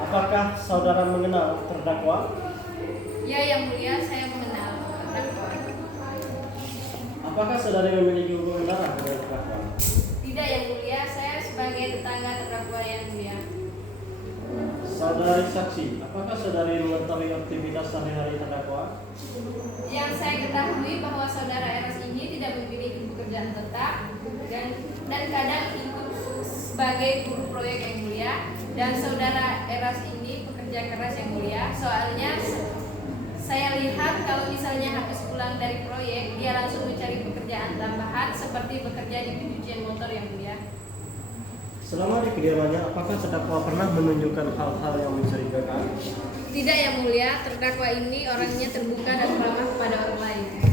Apakah saudara mengenal terdakwa? Ya yang mulia, saya mengenal terdakwa. Apakah saudari memiliki hubungan darah dengan terdakwa? Tidak yang mulia, saya sebagai tetangga terdakwa yang mulia. Saudari saksi, apakah saudari mengetahui aktivitas sehari-hari terdakwa? Yang saya ketahui bahwa saudara Eras ini tidak memiliki pekerjaan tetap dan kadang ikut sebagai guru proyek yang mulia, dan saudara Eras ini pekerja keras yang mulia. Soalnya saya lihat kalau misalnya habis pulang dari proyek, dia langsung mencari pekerjaan tambahan seperti bekerja di pencucian motor yang mulia. Selama di kediamannya, apakah terdakwa pernah menunjukkan hal-hal yang mencurigakan? Tidak yang mulia, terdakwa ini orangnya terbuka dan ramah kepada orang lain.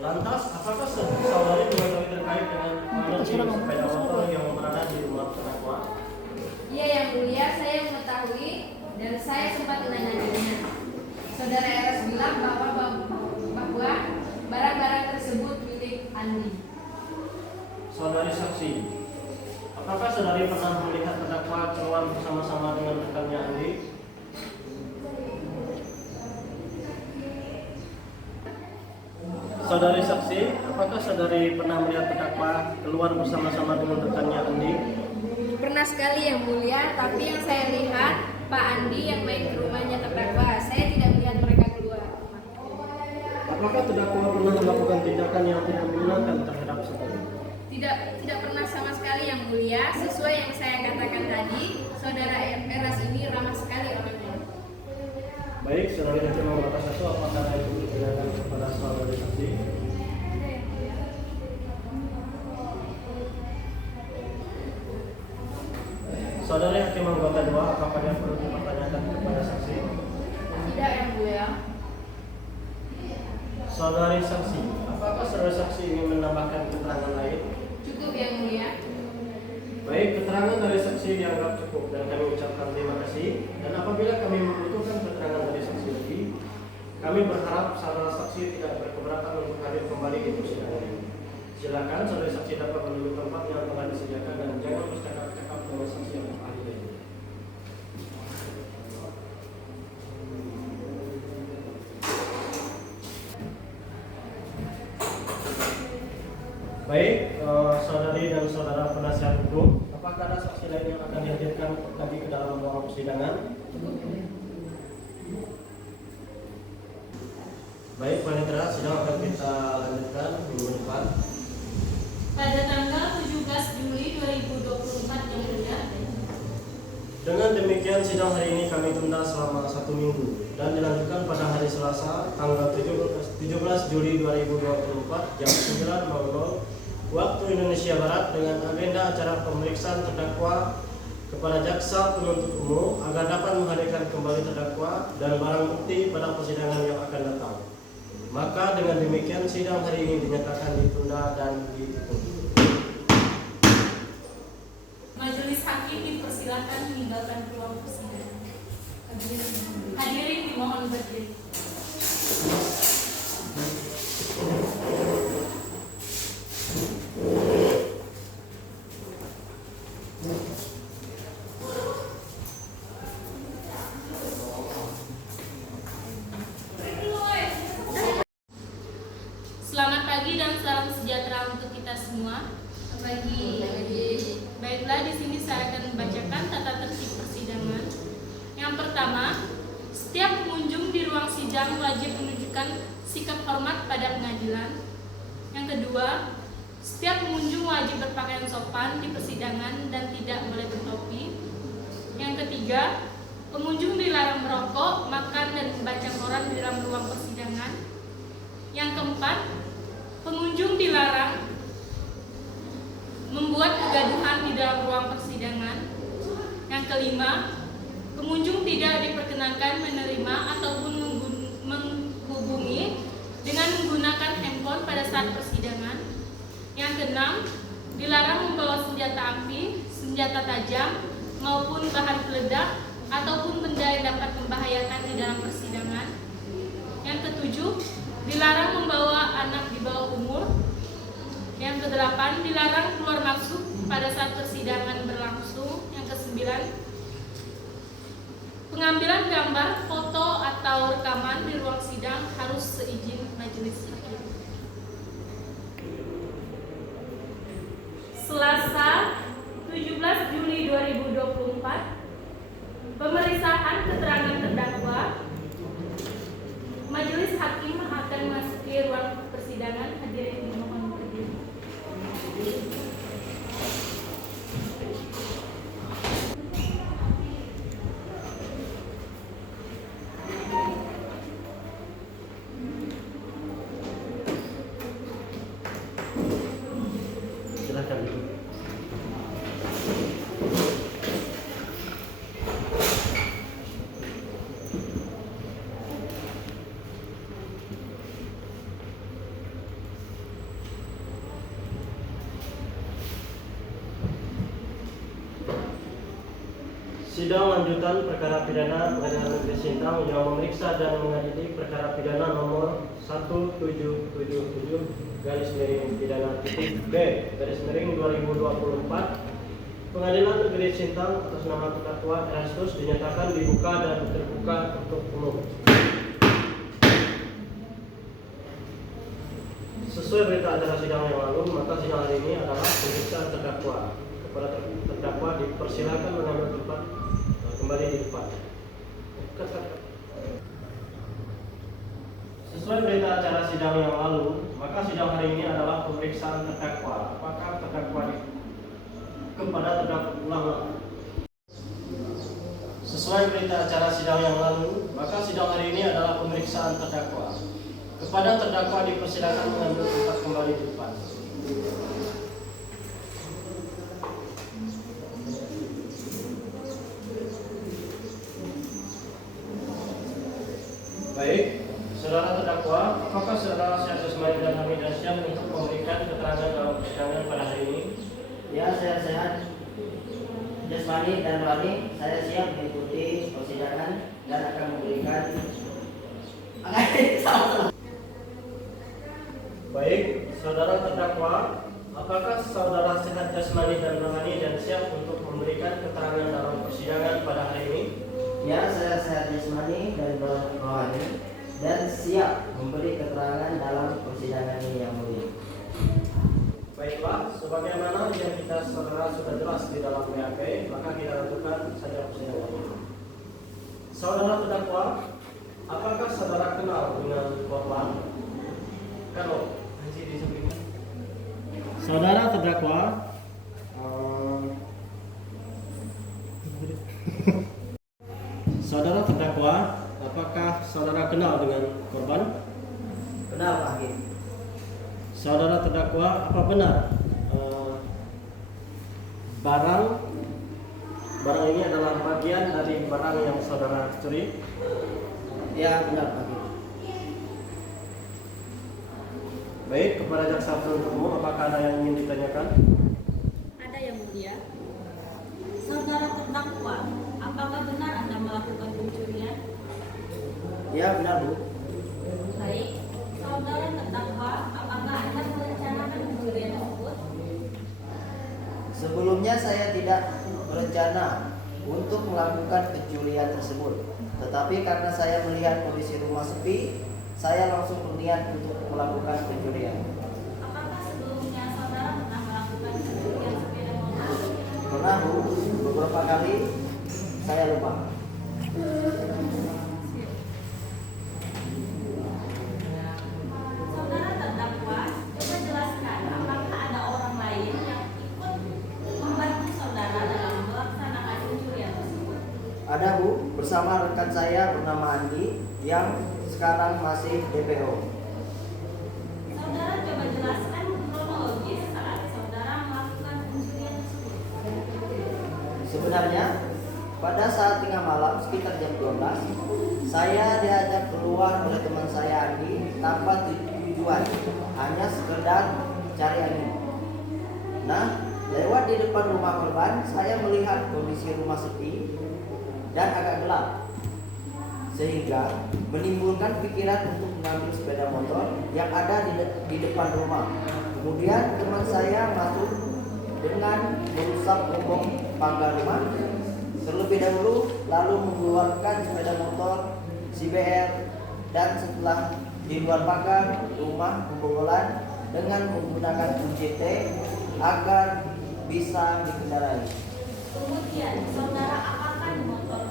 Lantas, apakah saudari mengetahui terkait dengan mobil sepeda motor yang berada di rumah terdakwa? Iya yang mulia, saya mengetahui dan saya sempat menanyakannya. Saudara Eras bilang bahwa barang-barang tersebut milik Andi. Saudari saksi, apakah saudari pernah melihat terdakwa keluar bersama-sama dengan rekannya Andi? Saudari saksi, apakah saudari pernah melihat terdakwa keluar bersama-sama dengan rekannya Andi? Pernah sekali yang mulia, tapi yang saya lihat Pak Andi yang main ke rumahnya terdakwa. Saya tidak melihat mereka keluar. Apakah terdakwa pernah melakukan tindakan yang tidak menyenangkan terhadap saudari? Tidak pernah sama sekali yang mulia. Sesuai yang saya katakan tadi, saudara Eras ini ramah sekali orangnya. Baik, saudari hakim membatas satu, apakah itu ditanyakan kepada saudari saksi? Saudari hakim anggota 2, apakah dia perlu dipertanyakan kepada saksi? Tidak yang mulia. Saudari saksi, apakah saudari saksi ingin menambahkan keterangan lain? Cukup yang mulia. Baik, keterangan dari saksi dianggap cukup dan kami ucapkan terima kasih. Dan apabila kami membutuhkan keterangan dari saksi lagi, kami berharap saudara saksi tidak berkeberatan untuk hadir kembali di persidangan ini. Silakan saudari saksi dapat menunggu tempat yang telah disediakan dan jangan bercakap-cakap dengan saksi yang ahli lainnya. Baik, saudari dan saudara penasihat hukum, apakah ada saksi lain yang akan dihadirkan lagi ke dalam ruang persidangan? Baik, panitera, sidang akan kita lanjutkan minggu depan. Pada tanggal 17 Juli 2024 yang mulia. Dengan demikian, sidang hari ini kami tunda selama 1 minggu. dan dilanjutkan pada hari Selasa tanggal 17 Juli 2024 jam 9.00 waktu Indonesia Barat dengan agenda acara pemeriksaan terdakwa kepada jaksa penuntut umum agar dapat menghadirkan kembali terdakwa dan barang bukti pada persidangan yang akan datang. Maka dengan demikian sidang hari ini dinyatakan ditunda dan ditutup. Majelis hakim dipersilakan meninggalkan ruang persidangan. Hadirin dimohon berdiri. Selamat pagi dan salam sejahtera untuk kita semua. Bagi Baiklah, di sini saya akan membacakan tata tertib persidangan. Yang pertama, setiap pengunjung di ruang sidang wajib menunjukkan sikap hormat pada pengadilan. Yang kedua, setiap pengunjung wajib berpakaian sopan di persidangan dan tidak boleh bertopi. Yang ketiga, pengunjung dilarang merokok, makan, dan membaca koran di dalam ruang persidangan. Yang keempat, pengunjung dilarang membuat kegaduhan di dalam ruang persidangan. Yang kelima, pengunjung tidak diperkenankan menerima ataupun menghubungi dengan menggunakan handphone pada saat persidangan. Yang keenam, dilarang membawa senjata api, senjata tajam, maupun bahan peledak ataupun benda yang dapat membahayakan di dalam persidangan. Yang ketujuh, dilarang membawa anak di bawah umur. Yang kedelapan, dilarang keluar masuk pada saat persidangan berlangsung. Yang kesembilan, pengambilan gambar, foto, atau rekaman di ruang sidang harus seizin majelis hakim. Selasa 17 Juli 2024, pemeriksaan keterangan terdakwa. Majelis hakim akan memasuki ruang persidangan. Hadirin dimohon berdiri. Silakan duduk. Sidang lanjutan perkara pidana Pengadilan Negeri Sintang yang memeriksa dan mengadili perkara pidana nomor 1777 garis miring pidana titik B garis miring 2024. Pengadilan Negeri Sintang atas nama terdakwa Erastus dinyatakan dibuka dan terbuka untuk umum. Sesuai berita acara sidang yang lalu, maka sidang hari ini adalah pemeriksaan terdakwa. Kepada terdakwa dipersilakan mengambil tempat kembali di depan. Sesuai berita acara sidang yang lalu, maka sidang hari ini adalah pemeriksaan terdakwa. Apakah terdakwa kepada terdakwa Sesuai berita acara sidang yang lalu, maka sidang hari ini adalah pemeriksaan terdakwa. Kepada terdakwa dipersilakan mengambil tempat kembali di depan. Baik, saudara terdakwa, apakah saudara Syekh Jasmani dan Hamidah siap untuk memberikan keterangan dalam persidangan pada hari ini? Ya, saya sehat. Jasmani dan rohani, saya siap mengikuti persidangan dan akan memberikan. Baik, saudara terdakwa, apakah saudara sehat jasmani dan rohani dan siap untuk memberikan keterangan dalam persidangan pada hari ini? Ya, saya sehat jasmani dan rohani dan siap memberi keterangan dalam persidangan ini yang mulia. Baiklah, sebagaimana yang kita saudara sudah jelas di dalam BAP, maka kita lakukan saja persidangan ini. Saudara terdakwa, apakah saudara kenal dengan korban? Kalau saudara terdakwa, saudara terdakwa, apakah saudara kenal dengan korban? Kenal Pak Hakim. Saudara terdakwa, apa benar barang ini adalah bagian dari barang yang saudara curi? Ya benar Pak Hakim. Baik, kepada jaksa penuntut umum, apakah ada yang ingin ditanyakan? Ada yang mulia. Saudara terdakwa, apakah benar Anda melakukan pencurian? Ya benar Bu. Baik. Saudara terdakwa, apakah Anda merencanakan pencurian tersebut? Sebelumnya saya tidak berencana untuk melakukan pencurian tersebut. Tetapi karena saya melihat kondisi rumah sepi, saya langsung berniat untuk melakukan pencurian. Apakah sebelumnya saudara pernah melakukan pencurian sepeda motor? Pernah Bu, beberapa kali saya lupa. Saudara terdakwa, coba jelaskan apakah ada orang lain yang ikut membantu saudara dalam melaksanakan pencurian tersebut? Ada Bu, bersama rekan saya bernama Andi yang sekarang masih DPO. Saudara coba jelaskan kronologis saat saudara melakukan pencurian tersebut. Sebenarnya pada saat tengah malam sekitar jam 12, saya diajak keluar oleh teman saya Andi tanpa tujuan, hanya sekedar cari angin. Nah, lewat di depan rumah korban, saya melihat kondisi rumah sepi dan agak gelap, sehingga menimbulkan pikiran untuk mengambil sepeda motor yang ada di depan rumah. Kemudian teman saya masuk dengan merusak gembok pagar rumah terlebih dahulu, lalu mengeluarkan sepeda motor CBR, dan setelah di luar pagar rumah pembobolan dengan menggunakan kunci T agar bisa dikendarai. Kemudian saudara apakan motor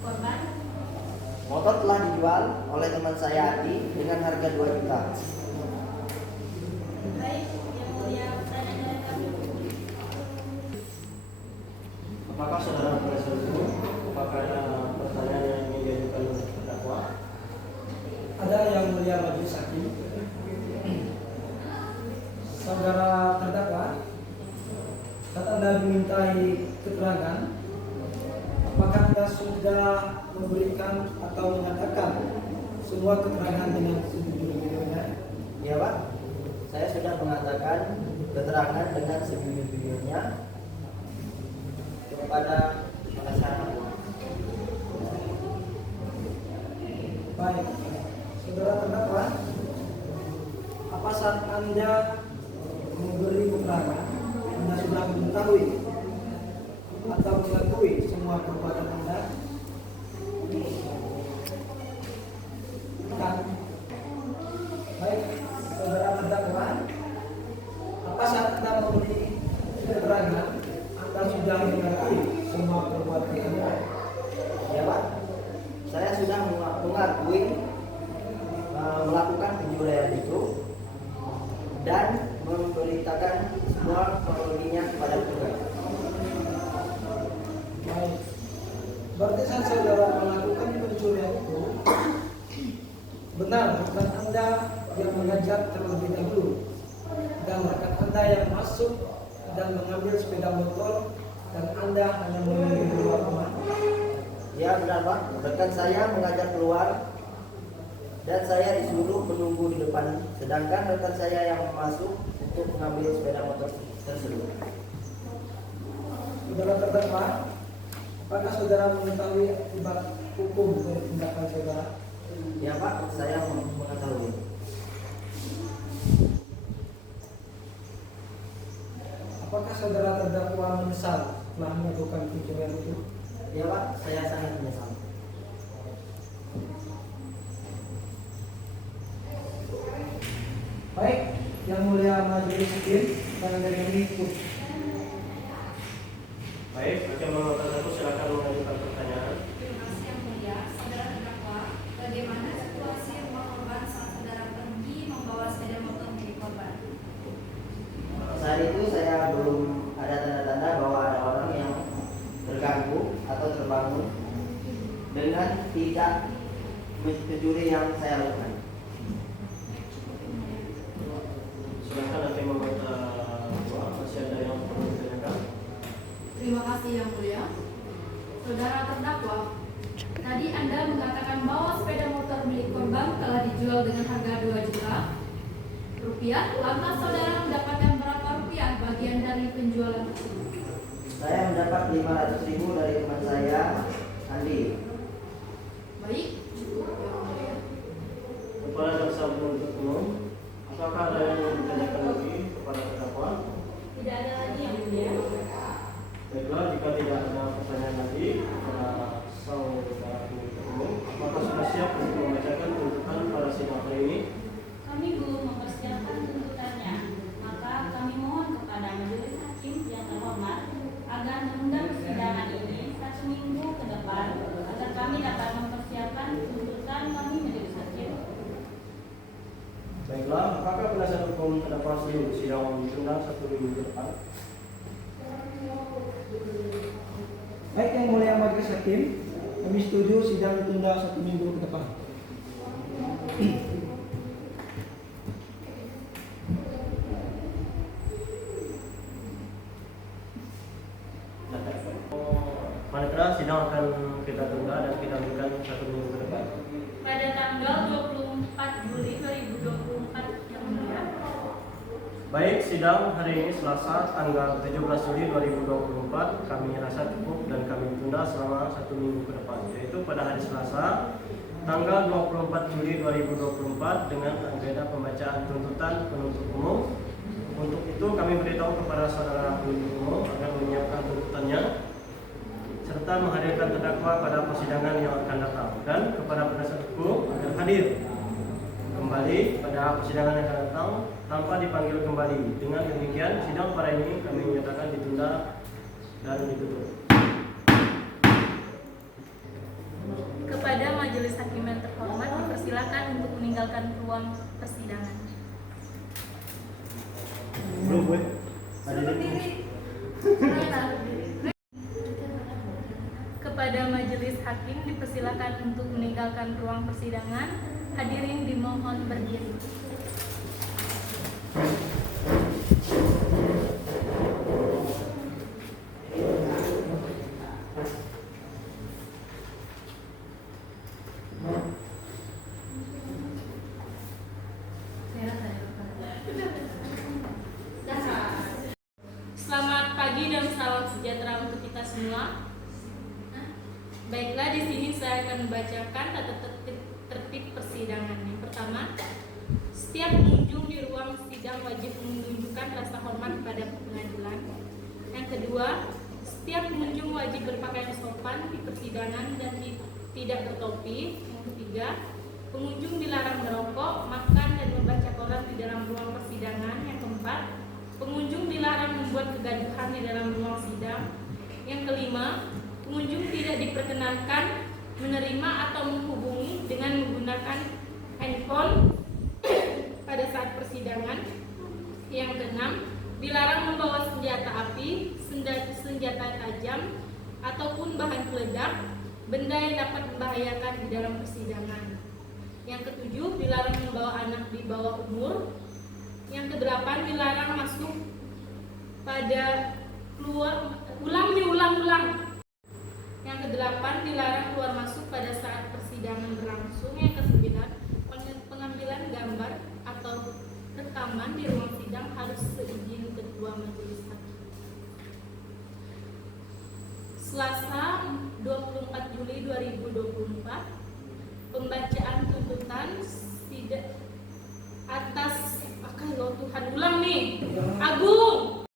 korban? Motor telah dijual oleh teman saya Adi dengan harga 2 juta. Baik, yang mulia, pertanyaan kami. Apakah saudara penasihat hukum? Apakah ada pertanyaan yang ingin diajukan oleh terdakwa? Ada yang mulia majelis hakim. Saudara terdakwa, saat Anda dimintai keterangan, apakah Anda sudah memberikan atau mengatakan semua keterangan dengan sejujur-jujurnya? Ya Pak, saya sudah mengatakan keterangan dengan sejujur-jujurnya kepada penasihat hukum. Baik, saudara terdakwa, apa saat Anda memberi keterangan, Anda sudah mengetahui atau mengakui semua perbuatan Anda? Bukan. Baik, saudara terdakwa, apa saat Anda memberi keterangan, Anda sudah mengakui semua perbuatan Anda? Ya Pak, saya sudah mengakui melakukan pencurian itu dan memberitakan semua kronologinya kepada petugas. Baik. Berarti saat saudara melakukan pencurian itu, benar rekan Anda yang mengajak terlebih dahulu dan rekan Anda yang masuk dan mengambil sepeda motor dan Anda hanya menunggu di luar rumah? Ya benar Pak, rekan saya mengajak keluar dan saya disuruh menunggu di depan, sedangkan rekan saya yang masuk untuk mengambil sepeda motor tersebut. Saudara terdakwa, apakah saudara mengetahui akibat hukum dari tindakan saudara? Ya Pak, saya mengetahui. Apakah saudara terdakwa menyesal telah melakukan pencurian itu? Ya Pak, saya sangat menyesal. Baik, yang mulia majelis hakim dan dari ikut. Baik, hakim nomor tertentu silakan mengajukan pertanyaan. Terima kasih yang mulia, saudara terdakwa. Bagaimana situasi rumah korban saat saudara pergi membawa sepeda motor milik korban? Saat itu saya belum ada tanda-tanda bahwa ada orang yang terganggu atau terbangun dengan tidak menyetujui yang saya lakukan. Silakan nanti meminta doa. Masih ada yang perlu ditanyakan? Terima kasih yang mulia. Saudara terdakwa, tadi Anda mengatakan bahwa sepeda motor milik korban telah dijual dengan harga 2 juta rupiah. Lantas saudara mendapatkan berapa rupiah bagian dari penjualan tersebut? Saya mendapat 500.000 dari teman saya, Andi. Baik, cukup yang mulia. Kepada jaksa penuntut umum, apakah ada yang ingin ditanyakan lagi kepada terdakwa? Tidak ada lagi yang mulia. Baiklah, jika tidak ada pertanyaan lagi kepada saudara penuntut umum, apakah sudah siap untuk membacakan tuntutan pada sidang hari ini? Kami belum mempersiapkan tuntutannya, maka kami mohon kepada majelis hakim yang terhormat agar menunda persidangan ini 1 minggu ke depan agar kami dapat mempersiapkan tuntutan kami majelis hakim. Baiklah, apakah penasihat hukum terdakwa setuju sidang ditunda 1 minggu ke depan? Baik yang mulia majelis hakim, kami setuju sidang ditunda 1 minggu ke depan. Manakala sidang akan kita tunda dan kita berikan 1 minggu ke depan. Pada tanggal 24 Juli 2024 yang mulia. Baik, sidang hari ini Selasa tanggal 17 Juli 2024 kami rasa cukup dan kami tunda selama 1 minggu ke depan, yaitu pada hari Selasa tanggal 24 Juli 2024 dengan agenda pembacaan tuntutan penuntut umum. Untuk itu kami beritahu kepada saudara penuntut umum agar menyiapkan tuntutannya serta menghadirkan terdakwa pada persidangan yang akan datang, dan kepada penasihat hukum agar hadir kembali pada persidangan yang akan datang tanpa dipanggil kembali. Dengan demikian sidang pada ini kami menyatakan ditunda dan ditutup. Kepada majelis hakim yang terhormat dipersilakan untuk meninggalkan ruang persidangan. Belum, gue. Ada Kepada majelis hakim dipersilakan untuk meninggalkan ruang persidangan. Hadirin dimohon berdiri. Selamat pagi dan salam sejahtera untuk kita semua. Baiklah, di sini saya akan membacakan tata tertib persidangan. Yang pertama, setiap pengunjung di ruang sidang wajib menunjukkan rasa hormat kepada pengadilan. Yang kedua, setiap pengunjung wajib berpakaian sopan di persidangan dan tidak bertopi. Yang ketiga, pengunjung dilarang merokok, makan, dan membaca koran di dalam ruang persidangan. Yang keempat, pengunjung dilarang membuat kegaduhan di dalam ruang sidang. Yang kelima, pengunjung tidak diperkenankan menerima atau menghubungi dengan menggunakan handphone pada saat persidangan. Yang keenam, dilarang membawa senjata api, senjata tajam, ataupun bahan peledak, benda yang dapat membahayakan di dalam persidangan. Yang ketujuh, dilarang membawa anak di bawah umur. Yang kedelapan, dilarang masuk pada ulang. Yang kedelapan, dilarang keluar masuk pada saat persidangan berlangsung. Yang kesembilan, pengambilan gambar atau rekaman di ruang sidang harus seizin ketua majelis hakim. Selasa 24 Juli 2024, pembacaan tuntutan sidang atas Tuhan ulang nih Agung.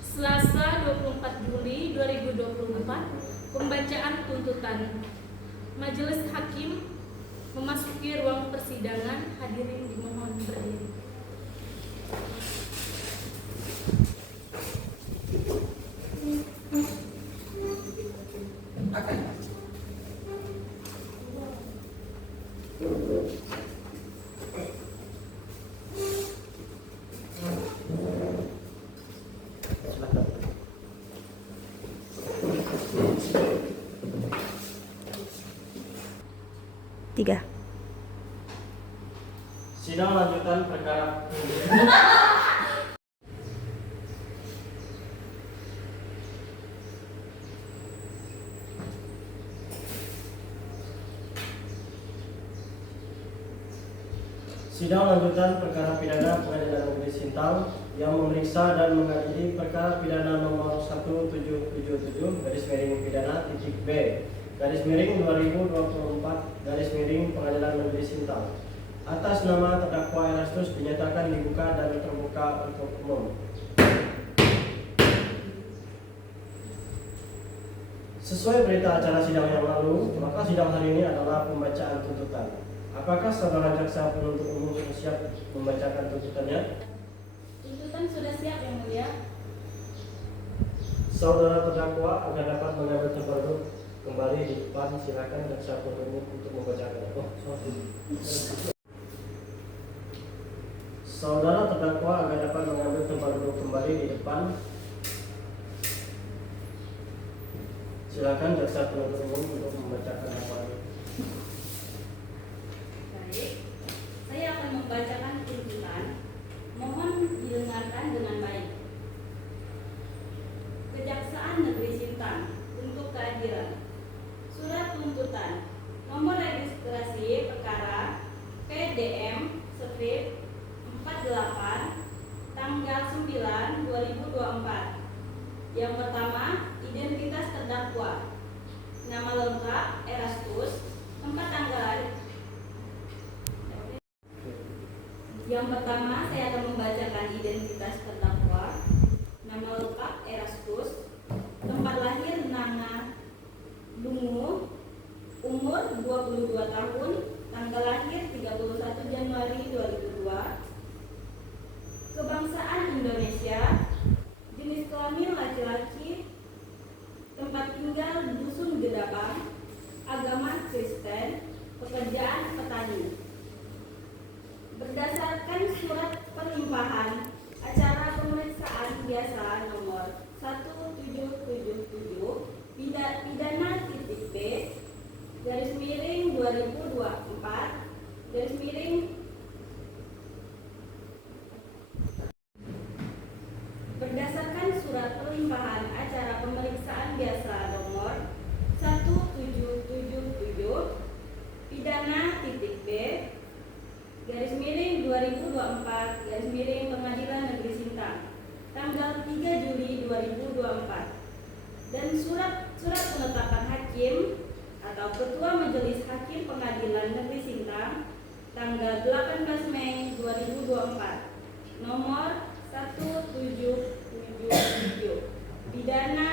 Selasa 24 Juli 2024, pembacaan tuntutan. Majelis hakim memasuki ruang persidangan. Hadirin dimohon berdiri. 3. Sidang lanjutan perkara Sidang lanjutan perkara pidana Pengadilan Negeri Sintang yang memeriksa dan mengadili perkara pidana nomor 1777 garis miring pidana titik B garis miring 2024 garis miring Pengadilan Negeri Sintang atas nama terdakwa Erastus dinyatakan dibuka dan terbuka untuk umum. Sesuai berita acara sidang yang lalu, maka sidang hari ini adalah pembacaan tuntutan. Apakah saudara jaksa penuntut umum sudah siap membacakan tuntutannya? Tuntutan sudah siap, Yang Mulia. Saudara terdakwa agar dapat mengambil tempat duduk kembali di depan, silakan jaksa penuntut umum untuk membacakan. Saudara terdakwa agar dapat mengambil tempat duduk kembali di depan, silakan jaksa penuntut umum untuk membacakan dakwaan. Baik, saya akan membacakan tuntutan. Mohon didengarkan dengan baik. Kejaksaan Negeri Sintang untuk keadilan. Surat tuntutan nomor registrasi perkara PDM strip 48 tanggal 9 2024. Yang pertama, identitas terdakwa. Nama lengkap Erastus, tempat tanggal. Yang pertama, saya akan membacakan identitas terdakwa. Nama lengkap Erastus, tempat lahir Nana Dungu, umur 22 tahun, tanggal lahir 31 Januari 2002, kebangsaan Indonesia, jenis kelamin laki-laki, tempat tinggal dusun Gedabang, agama Kristen, pekerjaan petani. Berdasarkan surat perlimpahan acara pemeriksaan biasa nomor 1777 pidana titik B garis miring 2024 garis miring berdasarkan surat perlimpahan acara pemeriksaan biasa nomor 1777 pidana titik B garis miring 2024 garis miring Pengadilan Negeri Sintang tanggal 3 Juli 2024 dan surat penetapan hakim atau Ketua Majelis Hakim Pengadilan Negeri Sintang tanggal 18 Mei 2024 nomor 1777 pidana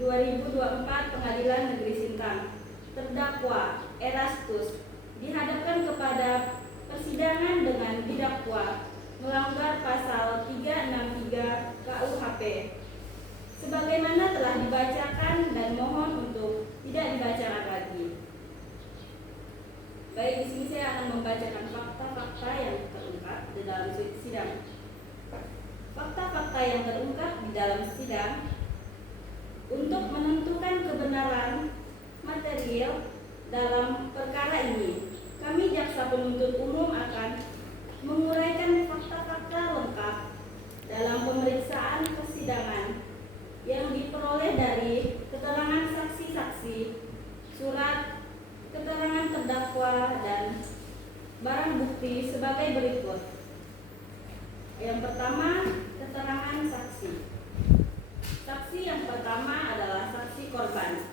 2024 Pengadilan Negeri Sintang. Terdakwa Erastus dihadapkan kepada persidangan dengan didakwa melanggar pasal 363 KUHP sebagaimana telah dibacakan dan mohon untuk tidak dibacakan lagi. Baik, di sini saya akan membacakan fakta-fakta yang terungkap di dalam sidang. Fakta-fakta yang terungkap di dalam sidang untuk menentukan kebenaran material dalam perkara ini. Kami jaksa penuntut umum akan menguraikan fakta-fakta lengkap dalam pemeriksaan persidangan yang diperoleh dari keterangan saksi-saksi, surat keterangan terdakwa dan barang bukti sebagai berikut. Yang pertama, keterangan saksi. Saksi yang pertama adalah saksi korban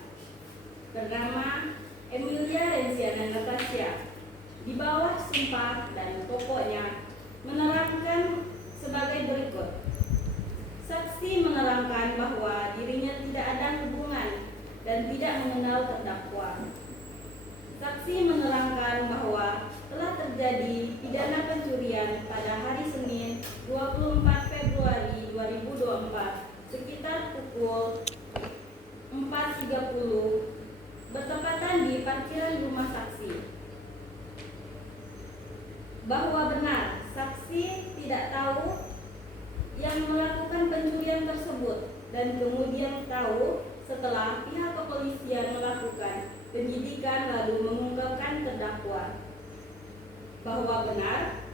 bernama Emilia Renziana Natasha. Di bawah sumpah dan pokoknya menerangkan sebagai berikut. Saksi menerangkan bahwa dirinya tidak ada hubungan dan tidak mengenal terdakwa. Saksi menerangkan bahwa telah terjadi pidana pencurian pada hari Senin 24 Februari 2024 sekitar pukul 4.30 bertepatan di parkiran rumah saksi. Bahwa benar saksi tidak tahu yang melakukan pencurian tersebut dan kemudian tahu setelah pihak kepolisian melakukan penyidikan lalu mengungkapkan terdakwa bahwa benar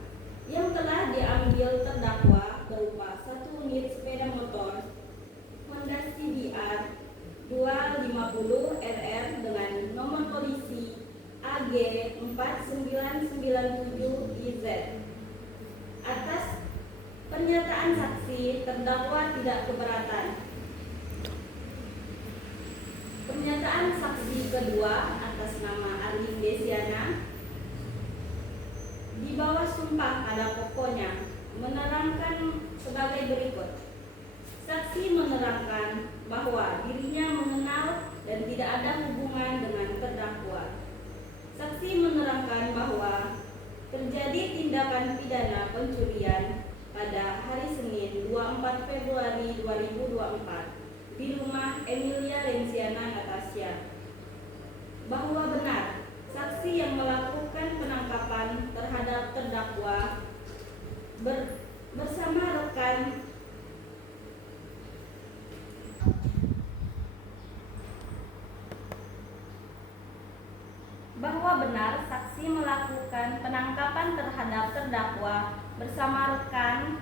yang telah diambil terdakwa berupa 1 unit sepeda motor Honda CBR 250 RR dengan nomor polisi AG 4997IZ. Atas pernyataan saksi, terdakwa tidak keberatan. Pernyataan saksi kedua atas nama Arlin Desiana di bawah sumpah pada pokoknya menerangkan sebagai berikut. Saksi menerangkan bahwa dirinya mengenal dan tidak ada hubungan dengan terdakwa. Saksi menerangkan bahwa terjadi tindakan pidana pencurian pada hari Senin 24 Februari 2024 di rumah Emilia Renziana Natasha. Bahwa benar saksi yang melakukan penangkapan terhadap terdakwa bersama rekan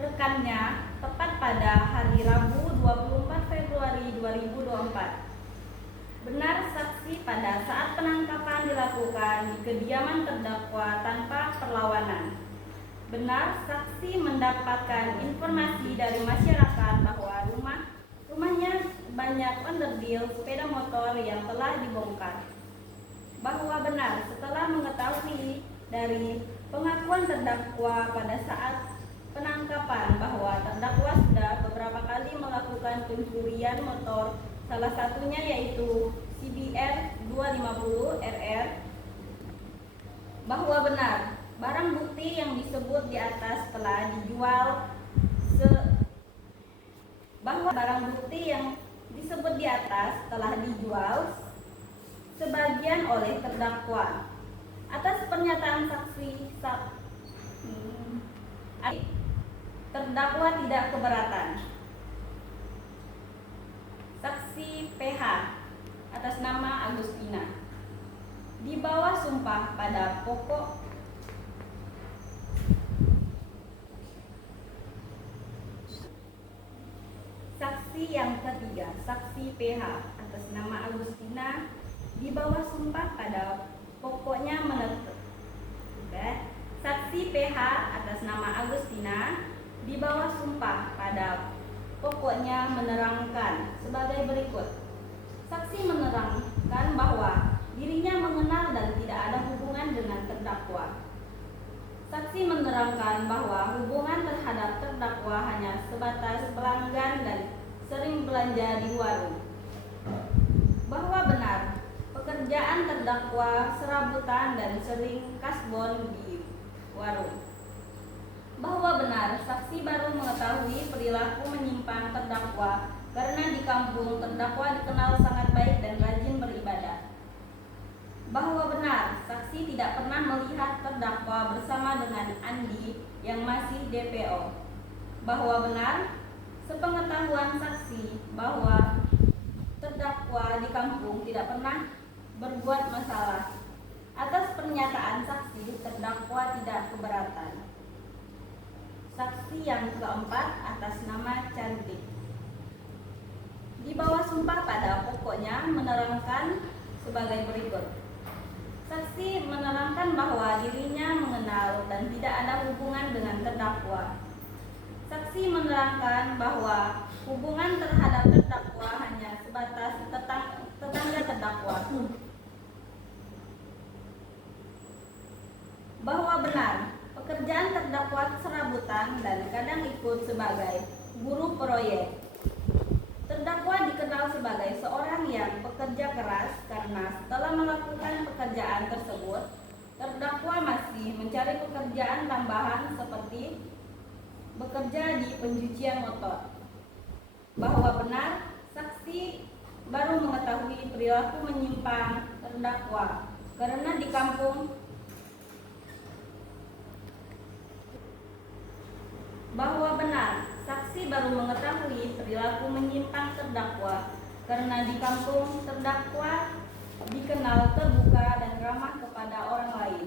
rekannya tepat pada hari Rabu 24 Februari 2024. Benar saksi pada saat penangkapan dilakukan di kediaman terdakwa tanpa perlawanan. Benar saksi mendapatkan informasi dari masyarakat bahwa rumahnya banyak onderdil sepeda motor yang telah dibongkar. Bahwa benar setelah mengetahui dari pengakuan terdakwa pada saat penangkapan bahwa terdakwa sudah beberapa kali melakukan pencurian motor, salah satunya yaitu CBR 250 RR. Bahwa benar barang bukti yang disebut di atas telah dijual sebagian oleh terdakwa. Atas pernyataan terdakwa tidak keberatan. Saksi PH atas nama Agustina di bawah sumpah pada pokok saksi yang ketiga, saksi PH atas nama Agustina di bawah sumpah pada pokoknya saksi PH atas nama Agustina di bawah sumpah pada pokoknya menerangkan sebagai berikut. Saksi menerangkan bahwa dirinya mengenal dan tidak ada hubungan dengan terdakwa. Saksi menerangkan bahwa hubungan terhadap terdakwa hanya sebatas pelanggan dan sering belanja di warung. Bahwa benar pekerjaan terdakwa serabutan dan sering kasbon di warung. Bahwa benar saksi baru mengetahui perilaku menyimpang terdakwa karena di kampung terdakwa dikenal sangat baik dan rajin beribadah. Bahwa benar saksi tidak pernah melihat terdakwa bersama dengan Andi yang masih DPO. Bahwa benar sepengetahuan saksi bahwa terdakwa di kampung tidak pernah berbuat masalah. Atas pernyataan saksi, terdakwa tidak keberatan. Saksi yang keempat atas nama Cantik di bawah sumpah pada pokoknya menerangkan sebagai berikut. Saksi menerangkan bahwa dirinya mengenal dan tidak ada hubungan dengan terdakwa. Saksi menerangkan bahwa hubungan terhadap terdakwa hanya sebatas tetangga terdakwa. Bahwa benar pekerjaan terdakwa serabutan dan kadang ikut sebagai buruh proyek. Terdakwa dikenal sebagai seorang yang pekerja keras karena setelah melakukan pekerjaan tersebut, terdakwa masih mencari pekerjaan tambahan seperti bekerja di pencucian motor. Bahwa benar saksi baru mengetahui perilaku menyimpang terdakwa karena di kampung. Bahwa benar saksi baru mengetahui perilaku menyimpang terdakwa karena di kampung terdakwa dikenal terbuka dan ramah kepada orang lain.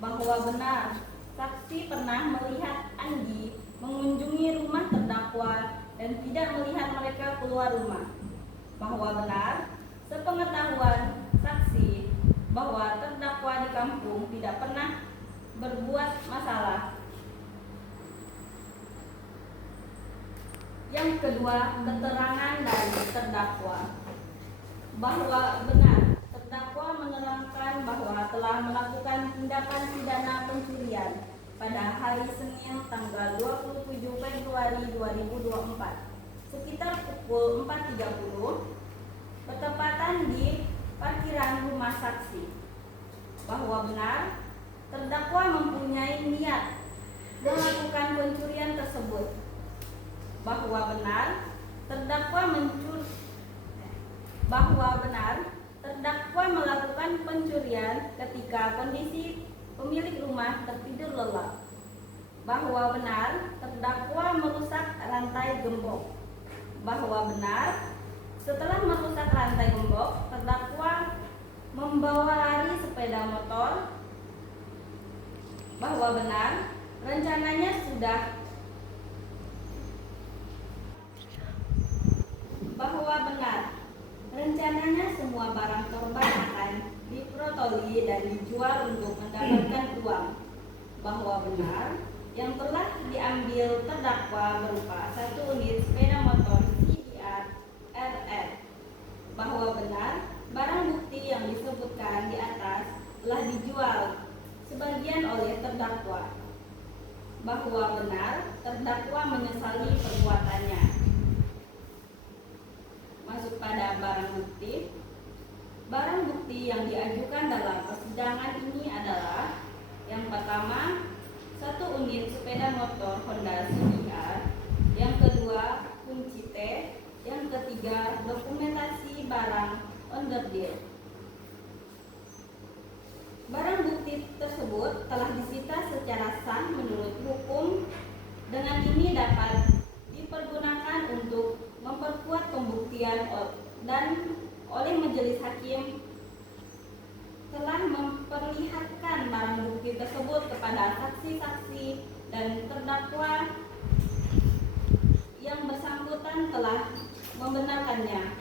Bahwa benar, saksi pernah melihat Andi mengunjungi rumah terdakwa dan tidak melihat mereka keluar rumah. Bahwa benar, sepengetahuan saksi bahwa terdakwa di kampung tidak pernah berbuat masalah. Yang kedua, keterangan dari terdakwa. Bahwa benar, terdakwa menerangkan bahwa telah melakukan tindakan pidana pencurian pada hari Senin tanggal 27 Februari 2024 sekitar pukul 4.30 bertepatan di parkiran rumah saksi. Bahwa benar, terdakwa mempunyai niat melakukan pencurian tersebut. Bahwa benar, terdakwa melakukan pencurian ketika kondisi pemilik rumah tertidur lelap. Bahwa benar, terdakwa merusak rantai gembok. Bahwa benar, setelah merusak rantai gembok, terdakwa membawa lari sepeda motor. Bahwa benar, rencananya semua barang korban akan diprotoli dan dijual untuk mendapatkan uang. Bahwa benar, yang telah diambil terdakwa berupa 1 unit sepeda motor CBR RR. Bahwa benar, barang bukti yang disebutkan di atas telah dijual sebagian oleh terdakwa. Bahwa benar, terdakwa menyesali perbuatannya. Masuk pada barang bukti. Barang bukti yang diajukan dalam persidangan ini adalah: yang pertama, 1 unit sepeda motor Honda CBR. Yang kedua, kunci T. Yang ketiga, dokumentasi barang under deal. Barang bukti tersebut telah disita secara sah menurut hukum. Dengan ini dapat dipergunakan untuk memperkuat pembuktian dan oleh majelis hakim telah memperlihatkan barang bukti tersebut kepada saksi-saksi dan terdakwa yang bersangkutan telah membenarkannya.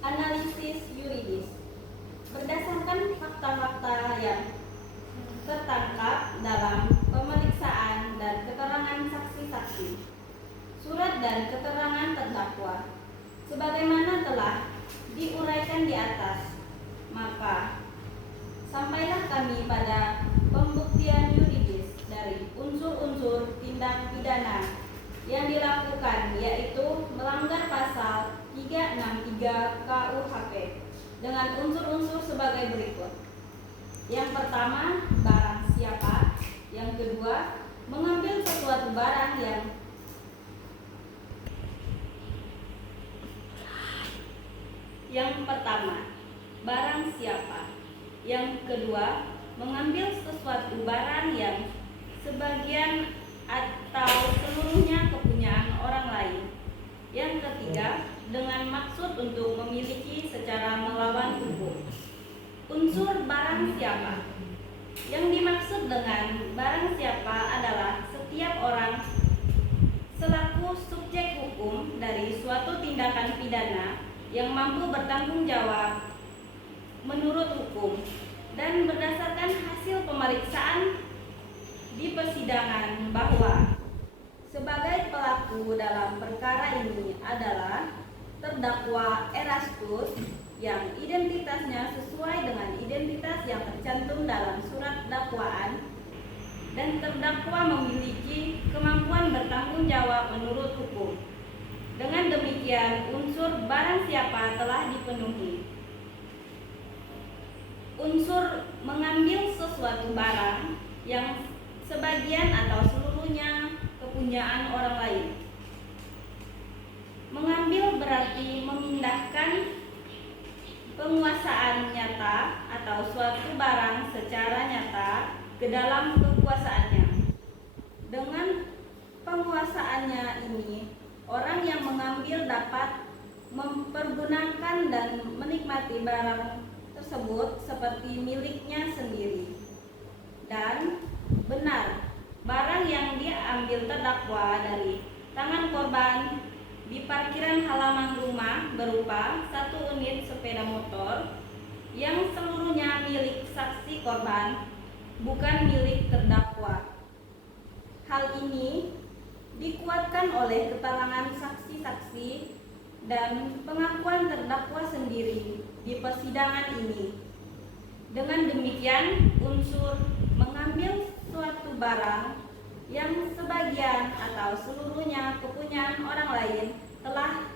Analisis yuridis. Berdasarkan fakta-fakta yang tertangkap dalam pemeriksaan dan keterangan saksi-saksi, surat dan keterangan terdakwa, sebagaimana telah diuraikan di atas, maka sampailah kami pada pembuktian yuridis dari unsur-unsur tindak pidana yang dilakukan, yaitu melanggar pasal 363 KUHP dengan unsur-unsur sebagai berikut. Yang pertama, barang siapa. Yang kedua, mengambil sesuatu barang yang Yang kedua, mengambil sesuatu barang yang sebagian atau seluruhnya kepunyaan orang lain. Yang ketiga, dengan maksud untuk memiliki secara melawan hukum. Unsur barang siapa. Yang dimaksud dengan barang siapa adalah setiap orang selaku subjek hukum dari suatu tindakan pidana yang mampu bertanggung jawab menurut hukum dan berdasarkan hasil pemeriksaan di persidangan bahwa sebagai pelaku dalam perkara ini adalah terdakwa Erastus yang identitasnya sesuai dengan identitas yang tercantum dalam surat dakwaan, dan terdakwa memiliki kemampuan bertanggung jawab menurut hukum. Dengan demikian, unsur barang siapa telah dipenuhi. Unsur mengambil sesuatu barang yang sebagian atau seluruhnya kepunyaan orang lain. Mengambil berarti memindahkan penguasaan nyata atau suatu barang secara nyata ke dalam kekuasaannya. Dengan penguasaannya ini, orang yang mengambil dapat mempergunakan dan menikmati barang tersebut seperti miliknya sendiri. Dan benar, barang yang diambil terdakwa dari tangan korban di parkiran halaman rumah berupa 1 unit sepeda motor yang seluruhnya milik saksi korban, bukan milik terdakwa. Hal ini dikuatkan oleh keterangan saksi-saksi dan pengakuan terdakwa sendiri di persidangan ini. Dengan demikian, unsur mengambil suatu barang yang sebagian atau seluruhnya kepunyaan orang lain telah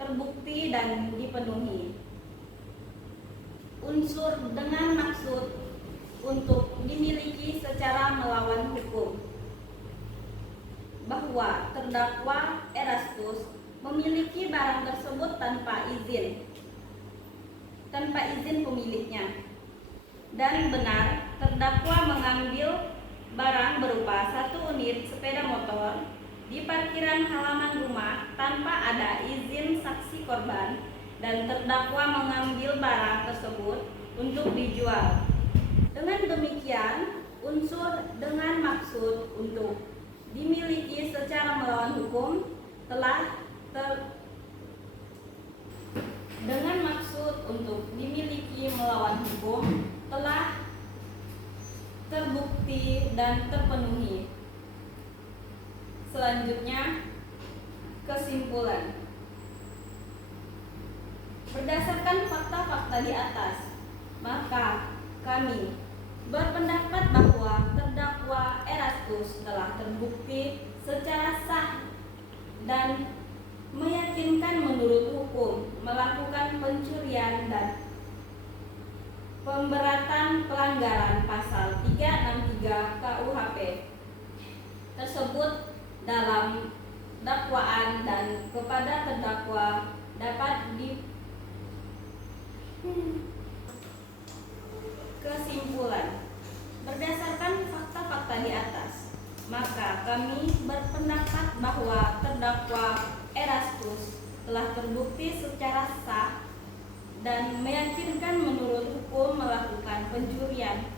terbukti dan dipenuhi. Unsur dengan maksud untuk dimiliki secara melawan hukum, bahwa terdakwa Erastus memiliki barang tersebut tanpa izin pemiliknya. Dan benar, terdakwa mengambil barang berupa 1 unit sepeda motor di parkiran halaman rumah tanpa ada izin saksi korban, dan terdakwa mengambil barang tersebut untuk dijual. Dengan demikian, unsur dengan maksud untuk dimiliki secara melawan hukum telah terbukti dan terpenuhi. Selanjutnya, kesimpulan. Berdasarkan fakta-fakta di atas, maka kami berpendapat bahwa terdakwa Erastus telah terbukti secara sah dan meyakinkan menurut hukum melakukan pencurian dan pemberatan pelanggaran pasal 363 KUHP tersebut dalam dakwaan, dan kepada terdakwa dapat kesimpulan. Berdasarkan fakta-fakta di atas, maka kami berpendapat bahwa terdakwa Erastus telah terbukti secara sah dan meyakinkan menurut hukum melakukan pencurian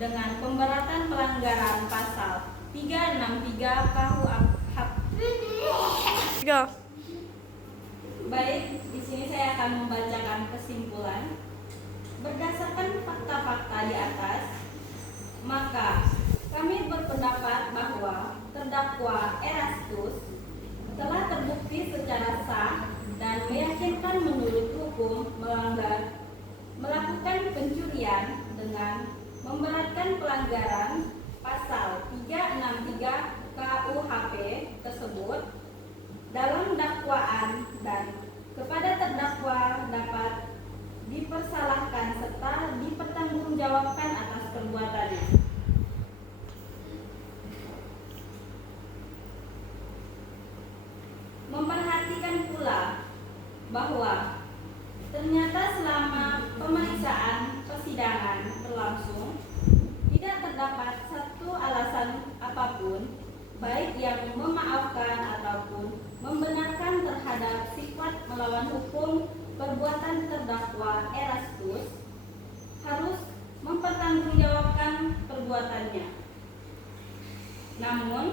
dengan pemberatan pelanggaran pasal 363 KUHP. Baik, di sini saya akan membacakan kesimpulan. Berdasarkan fakta-fakta di atas, maka kami berpendapat bahwa terdakwa Erastus telah terbukti secara sah dan meyakinkan menurut hukum melakukan pencurian dengan memberatkan pelanggaran pasal 363 KUHP tersebut dalam dakwaan, dan kepada terdakwa dapat dipersalahkan serta dipertanggungjawabkan atas perbuatannya. Memperhatikan pula bahwa ternyata selama pemeriksaan persidangan berlangsung tidak terdapat satu alasan apapun, baik yang memaafkan ataupun membenarkan terhadap sifat melawan hukum perbuatan terdakwa Erastus harus mempertanggungjawabkan perbuatannya. Namun,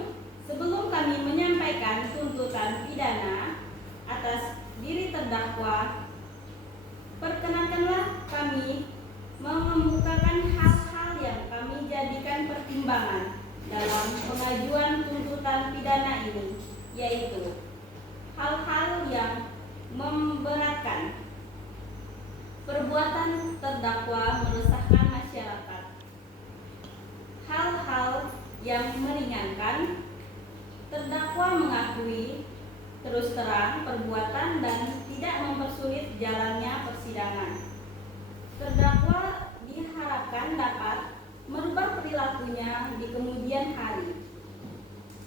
sebelum kami menyampaikan tuntutan pidana atas diri terdakwa, perkenankanlah kami mengemukakan hal-hal yang kami jadikan pertimbangan dalam pengajuan tuntutan pidana ini, yaitu hal-hal yang memberatkan, perbuatan terdakwa meresahkan masyarakat, hal-hal yang meringankan, terdakwa mengakui terus terang perbuatan dan tidak mempersulit jalannya persidangan. Terdakwa diharapkan dapat merubah perilakunya di kemudian hari.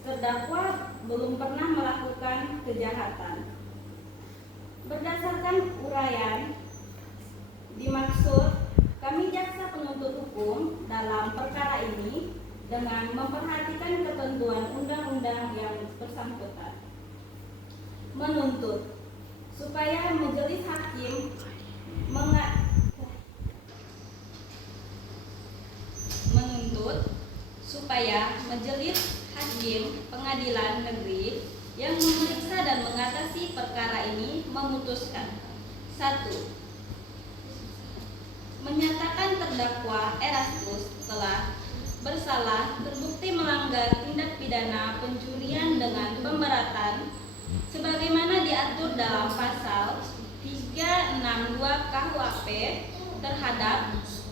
Terdakwa belum pernah melakukan kejahatan. Berdasarkan uraian dimaksud, kami jaksa penuntut hukum dalam perkara ini dengan memperhatikan ketentuan undang-undang yang bersangkutan menuntut supaya majelis hakim menuntut supaya majelis hakim pengadilan negeri yang memeriksa dan mengatasi perkara ini memutuskan: 1. Menyatakan terdakwa Erastus telah bersalah terbukti melanggar tindak pidana pencurian dengan pemberatan sebagaimana diatur dalam pasal 362 KUHP terhadap 1.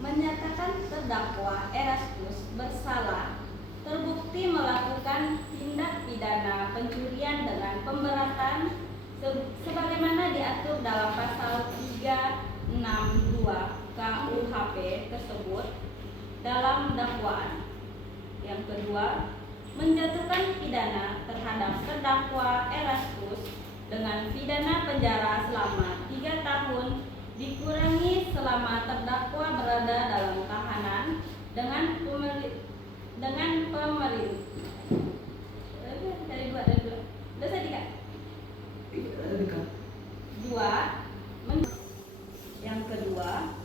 Menyatakan terdakwa Erastus bersalah terbukti melakukan tindak pidana pencurian dengan pemberatan sebagaimana diatur dalam pasal 362 KUHP tersebut dalam dakwaan. Yang kedua, menjatuhkan pidana terhadap terdakwa Erastus dengan pidana penjara selama 3 tahun dikurangi selama terdakwa berada dalam tahanan dengan yang kedua,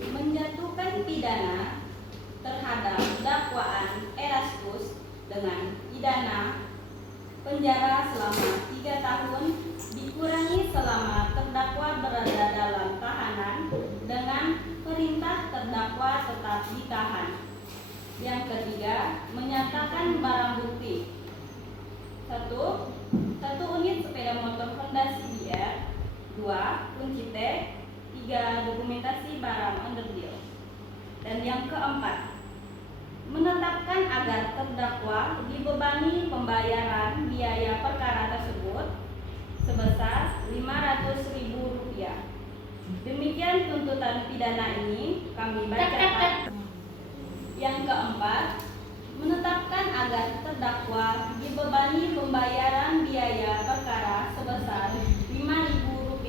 menjatuhkan pidana terhadap dakwaan Erastus dengan pidana penjara selama 3 tahun dikurangi selama terdakwa berada dalam tahanan dengan perintah terdakwa tetap ditahan. Yang ketiga, menyatakan barang bukti: 1 unit sepeda motor Honda CBR, 2 kunci T, 3 dokumentasi barang underdeal. Dan yang keempat, menetapkan agar terdakwa dibebani pembayaran biaya perkara tersebut sebesar Rp500.000. Demikian tuntutan pidana ini kami bacakan. Yang keempat, menetapkan agar terdakwa dibebani pembayaran biaya perkara sebesar Rp5.000.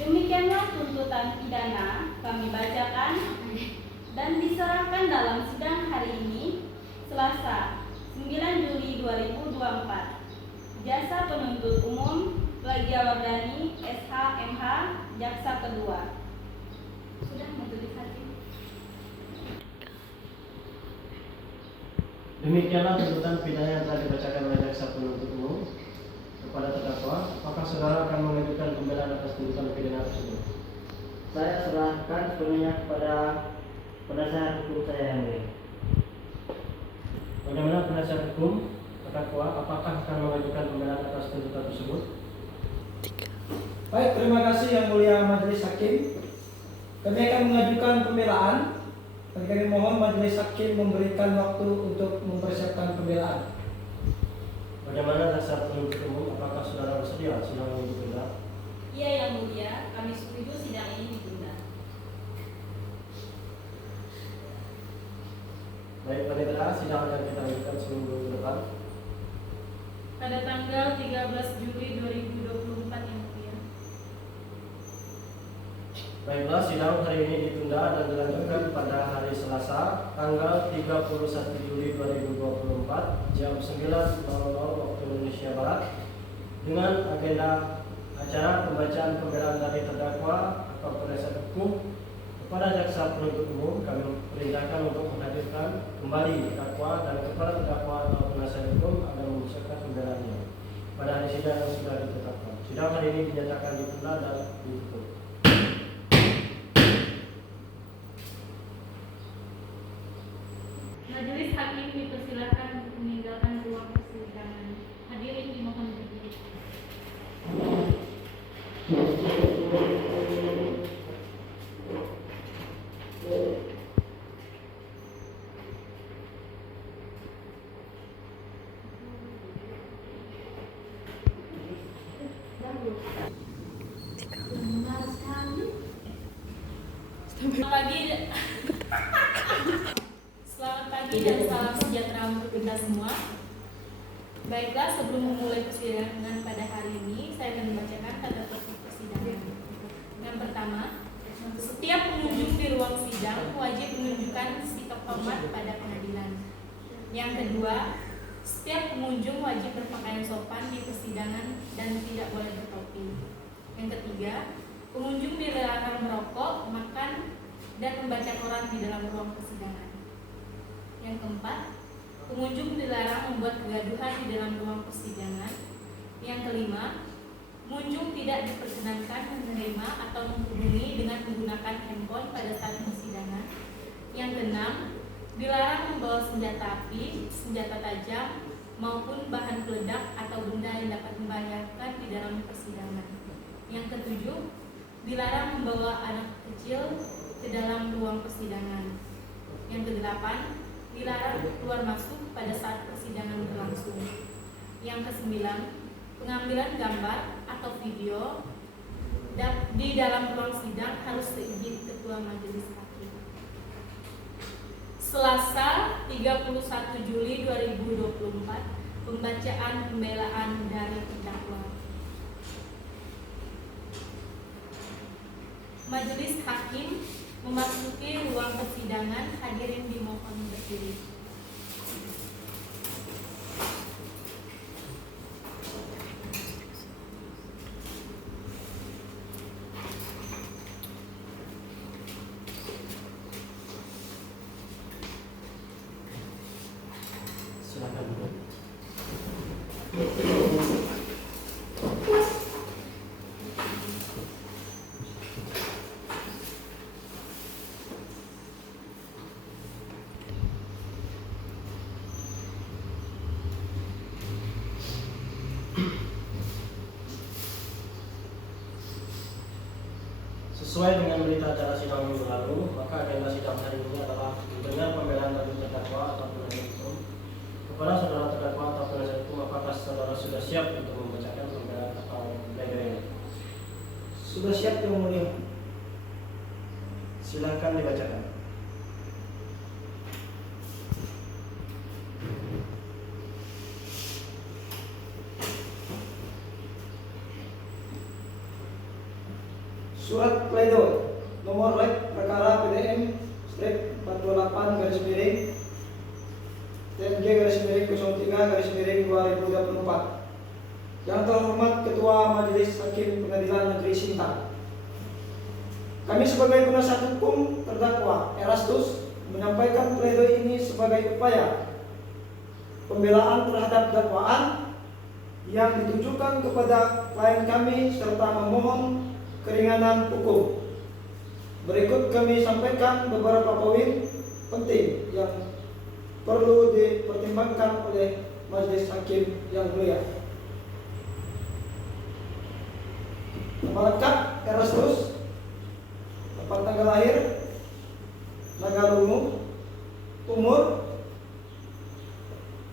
Demikianlah tuntutan pidana kami bacakan dan diserahkan dalam sidang hari ini, Selasa, 9 Juli 2024. Jasa penuntut umum Plagia Wardani, SH, MH, Jaksa Kedua. Sudah majelis hakim. Demikianlah tuntutan pidana yang telah dibacakan oleh jaksa penuntut umum kepada terdakwa. Apakah saudara akan mengajukan pembelaan atas tuntutan pidana tersebut? Saya serahkan sepenuhnya kepada penasihat hukum saya yang mulia. Bagaimana penasihat hukum terdakwa? Apakah akan mengajukan pembelaan atas tuntutan tersebut? Baik, terima kasih yang mulia majelis hakim. Kami akan mengajukan pembelaan dan kami mohon majelis hakim memberikan waktu untuk mempersiapkan pembelaan. Bagaimana jaksa penuntut umum? Apakah saudara bersedia sidang ini ditunda? Iya yang mulia, kami setuju sidang ini ditunda. Baik, panitera, sidang yang kita lakukan seminggu ke depan Pada tanggal 13 Juli 2024 yang mulia. Baiklah, sidang hari ini ditunda dan dilanjutkan pada hari Selasa, tanggal 31 Juli 2024 jam 9.00 waktu Indonesia Barat dengan agenda acara pembacaan pembelaan dari terdakwa atau penasihat hukum kepada jaksa penuntut umum. Kami perintahkan untuk menghadirkan kembali terdakwa dan kepada terdakwa atau penasihat hukum agar mempersiapkan pembelaannya pada hari sidang yang sudah ditetapkan. Sidang hari ini dinyatakan ditunda dan ditutup. Majelis hakim dipersilakan meninggalkan ruang persidangan. Hadirin dimohon berdiri. Selamat pagi dan salam sejahtera untuk kita semua. Baiklah, sebelum memulai persidangan pada hari ini, saya akan membacakan tata tertib persidangan. Yang pertama, setiap pengunjung di ruang sidang wajib menunjukkan menunjukkan sikap hormat pada pengadilan. Yang kedua, setiap pengunjung wajib berpakaian sopan di persidangan dan tidak boleh bertopi. Yang ketiga, pengunjung dilarang merokok, makan, dan membaca koran di dalam ruang persidangan. Yang keempat, pengunjung dilarang membuat kegaduhan di dalam ruang persidangan. Yang kelima, pengunjung tidak diperkenankan menerima atau menghubungi dengan menggunakan handphone pada saat persidangan. Yang keenam, dilarang membawa senjata api, senjata tajam, maupun bahan peledak atau benda yang dapat membahayakan di dalam persidangan. Yang ketujuh, dilarang membawa anak kecil ke dalam ruang persidangan. Yang kedelapan, dilarang keluar masuk pada saat persidangan berlangsung. Yang kesembilan, pengambilan gambar atau video di dalam ruang sidang harus seizin Ketua Majelis Hakim. Selasa 31 Juli 2024, pembacaan pembelaan dari terdakwa. Majelis Hakim memasuki ruang persidangan, hadirin dimohon berdiri. Silakan duduk. Sesuai dengan berita acara sidang minggu lalu, maka agenda sidang hari ini adalah mendengar pembelaan dari terdakwa atau penasihat hukum. Kepada saudara terdakwa atau penasihat hukum, apakah saudara sudah siap untuk membacakan pembelaan atau pledoi? Sudah siap Yang Mulia. Silakan dibacakan. Surat pledoi nomor rek perkara PDM strip 48 garis miring TMG garis miring 03 garis miring 2024. Yang terhormat Ketua Majelis Hakim Pengadilan Negeri Sintang, kami sebagai penasihat hukum terdakwa Erastus menyampaikan pledoi ini sebagai upaya pembelaan terhadap dakwaan yang ditujukan kepada klien kami serta memohon keringanan hukum. Berikut kami sampaikan beberapa poin penting yang perlu dipertimbangkan oleh Majelis Hakim yang mulia. Nama lengkap Erastus, tempat tanggal lahir, Nagalungu, umur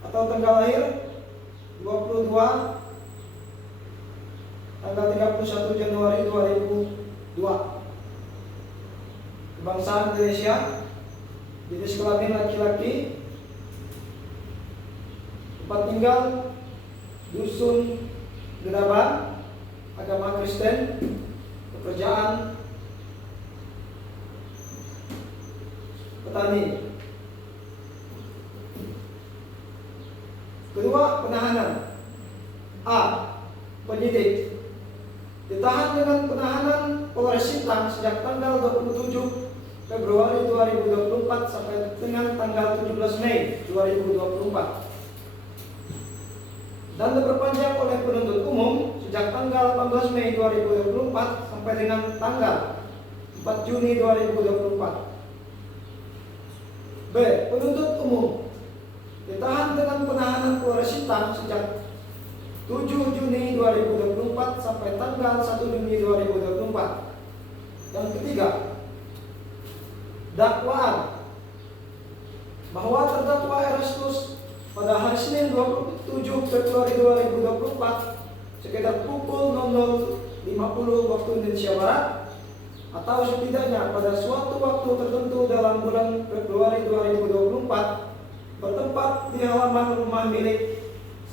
atau tanggal lahir 22 tanggal 31 Januari 2002. Kebangsaan Indonesia, jenis kelamin laki-laki, tempat tinggal Dusun Gedaba, agama Kristen, pekerjaan petani. Kedua, penahanan. A. Penyidik ditahan dengan penahanan Polres Sintang sejak tanggal 27 Februari 2024 sampai dengan tanggal 17 Mei 2024 dan diperpanjang oleh penuntut umum sejak tanggal 18 Mei 2024 sampai dengan tanggal 4 Juni 2024. B. Penuntut umum ditahan dengan penahanan Polres Sintang sejak 7 Juni 2024 sampai tanggal 1 Juni 2024. Yang ketiga, dakwaan bahwa terdakwa Erastus pada hari Senin 27 Februari 2024 sekitar pukul 00.50 waktu Indonesia Barat atau setidaknya pada suatu waktu tertentu dalam bulan Februari 2024 bertempat di halaman rumah milik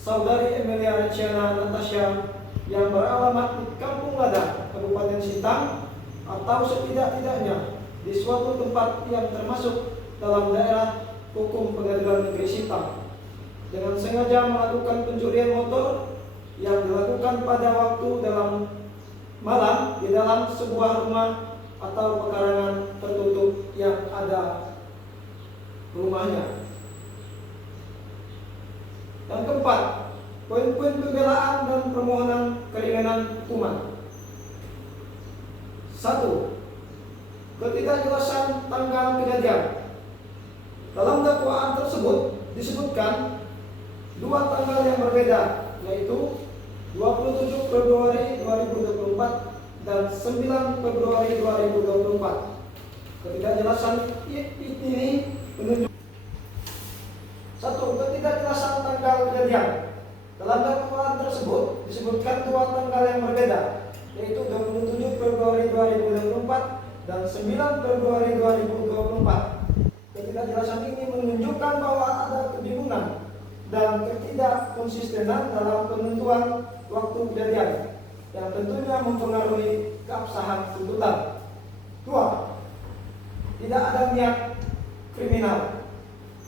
Saudari Emilia Renciana Natasha yang beralamat di Kampung Lada, Kabupaten Sintang, atau setidak-tidaknya di suatu tempat yang termasuk dalam daerah hukum Pengadilan Negeri Sintang dengan sengaja melakukan pencurian motor yang dilakukan pada waktu dalam malam di dalam sebuah rumah atau pekarangan tertutup yang ada rumahnya. Yang keempat, poin-poin pembelaan dan permohonan keringanan hukuman. 1. Ketidakjelasan tanggal kejadian. Dalam dakwaan tersebut disebutkan 2 tanggal yang berbeda, yaitu 27 Februari 2024 dan 9 Februari 2024. Ketidakjelasan ini menunjukkan 1. Ketidakjelasan tanggal kejadian. Dalam dakwaan tersebut disebutkan 2 tanggal yang berbeda, yaitu 27 Februari 2024 dan 9 Februari 2024. Ketidakjelasan ini menunjukkan bahwa ada kebingungan dan ketidakkonsistenan dalam penentuan waktu kejadian yang tentunya mempengaruhi keabsahan tuntutan. 2. Tidak ada niat kriminal.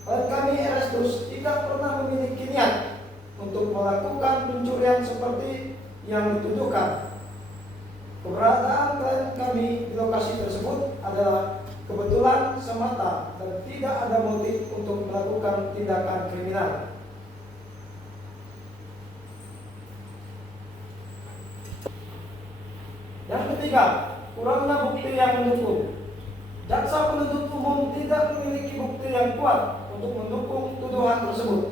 Kami Erestus tidak pernah memiliki niat untuk melakukan pencurian seperti yang dituduhkan. Keberadaan klien kami di lokasi tersebut adalah kebetulan semata dan tidak ada motif untuk melakukan tindakan kriminal. Yang ketiga, kurangnya bukti yang mendukung. Jaksa penuntut umum tidak memiliki bukti yang kuat untuk mendukung tuduhan tersebut.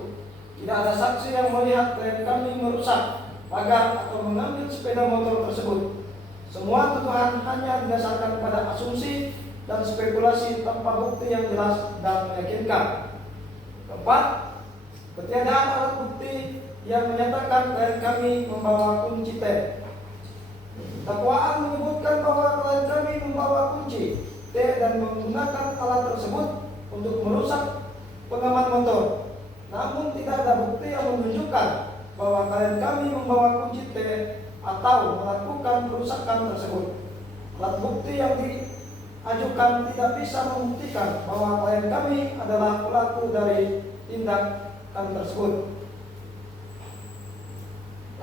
Tidak ada saksi yang melihat klien kami merusak pagar atau mengambil sepeda motor tersebut. Semua tuduhan hanya didasarkan pada asumsi dan spekulasi tanpa bukti yang jelas dan meyakinkan. Keempat, ketiadaan alat bukti yang menyatakan klien kami membawa kunci T. Dakwaan menyebutkan bahwa klien kami membawa kunci T dan menggunakan alat tersebut untuk merusak pengaman motor. Namun tidak ada bukti yang menunjukkan bahwa klien kami membawa kunci T atau melakukan perusakan tersebut. Alat bukti yang diajukan tidak bisa membuktikan bahwa klien kami adalah pelaku dari tindakan tersebut.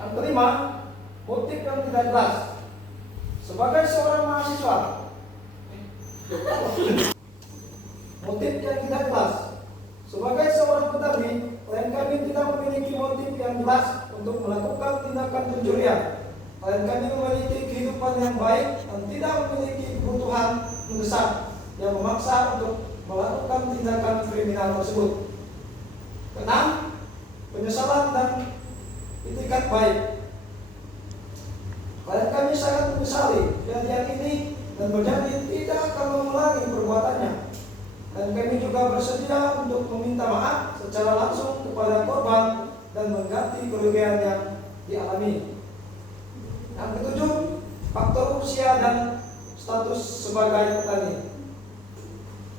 Yang kelima, motif yang tidak jelas. Sebagai seorang mahasiswa, motif yang tidak jelas. Sebagai seorang petani, klien kami tidak memiliki motif yang jelas untuk melakukan tindakan pencurian. Klien kami memiliki kehidupan yang baik dan tidak memiliki kebutuhan mendesak yang memaksa untuk melakukan tindakan kriminal tersebut. Keenam, penyesalan dan itikat baik. Klien kami sangat menyesali kejadian ini dan berjanji tidak akan mengulangi perbuatannya. Dan kami juga bersedia untuk meminta maaf secara langsung kepada korban dan mengganti kerugian yang dialami. Yang ketujuh, faktor usia dan status sebagai petani.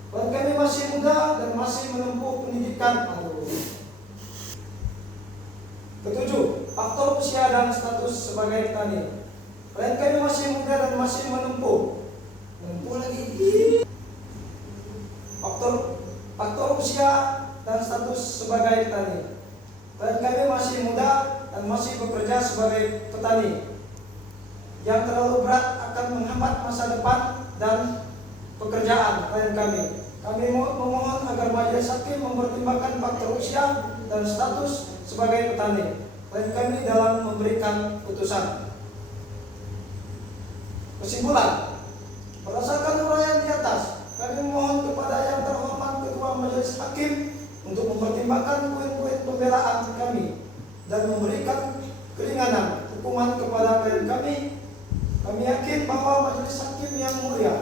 Klien kami masih muda dan masih menempuh pendidikan. Ketujuh, faktor usia dan status sebagai petani. Klien kami masih muda dan masih menempuh lagi. Faktor usia dan status sebagai petani. Klien kami masih muda dan masih bekerja sebagai petani. Yang terlalu berat akan menghambat masa depan dan pekerjaan klien kami. Kami memohon agar majelis hakim mempertimbangkan faktor usia dan status sebagai petani klien kami dalam memberikan putusan. Kesimpulan, berdasarkan uraian di atas, kami memohon kepada yang terhormat Ketua Majelis Hakim untuk mempertimbangkan poin-poin pembelaan kami dan memberikan keringanan hukuman kepada klien kami. Kami yakin bahwa Majelis Hakim yang mulia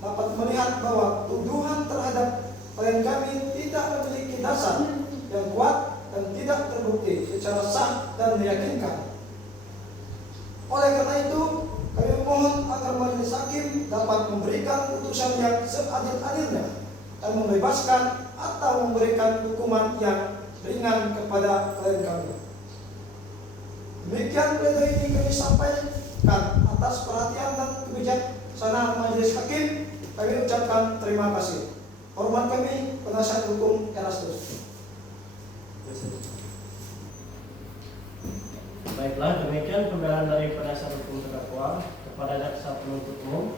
dapat melihat bahwa tuduhan terhadap klien kami tidak memiliki dasar yang kuat dan tidak terbukti secara sah dan meyakinkan. Oleh karena itu, kami mohon agar Majelis Hakim dapat memberikan putusan yang seadil-adilnya dan membebaskan atau memberikan hukuman yang ringan kepada klien kami. Demikian pledoi ini kami sampaikan atas perhatian dan kebijaksanaan Majelis Hakim. Kami ucapkan terima kasih. Hormat kami penasihat hukum Erastus. Baiklah, demikian pembelaan dari penasihat hukum terdakwa kepada jaksa penuntut umum.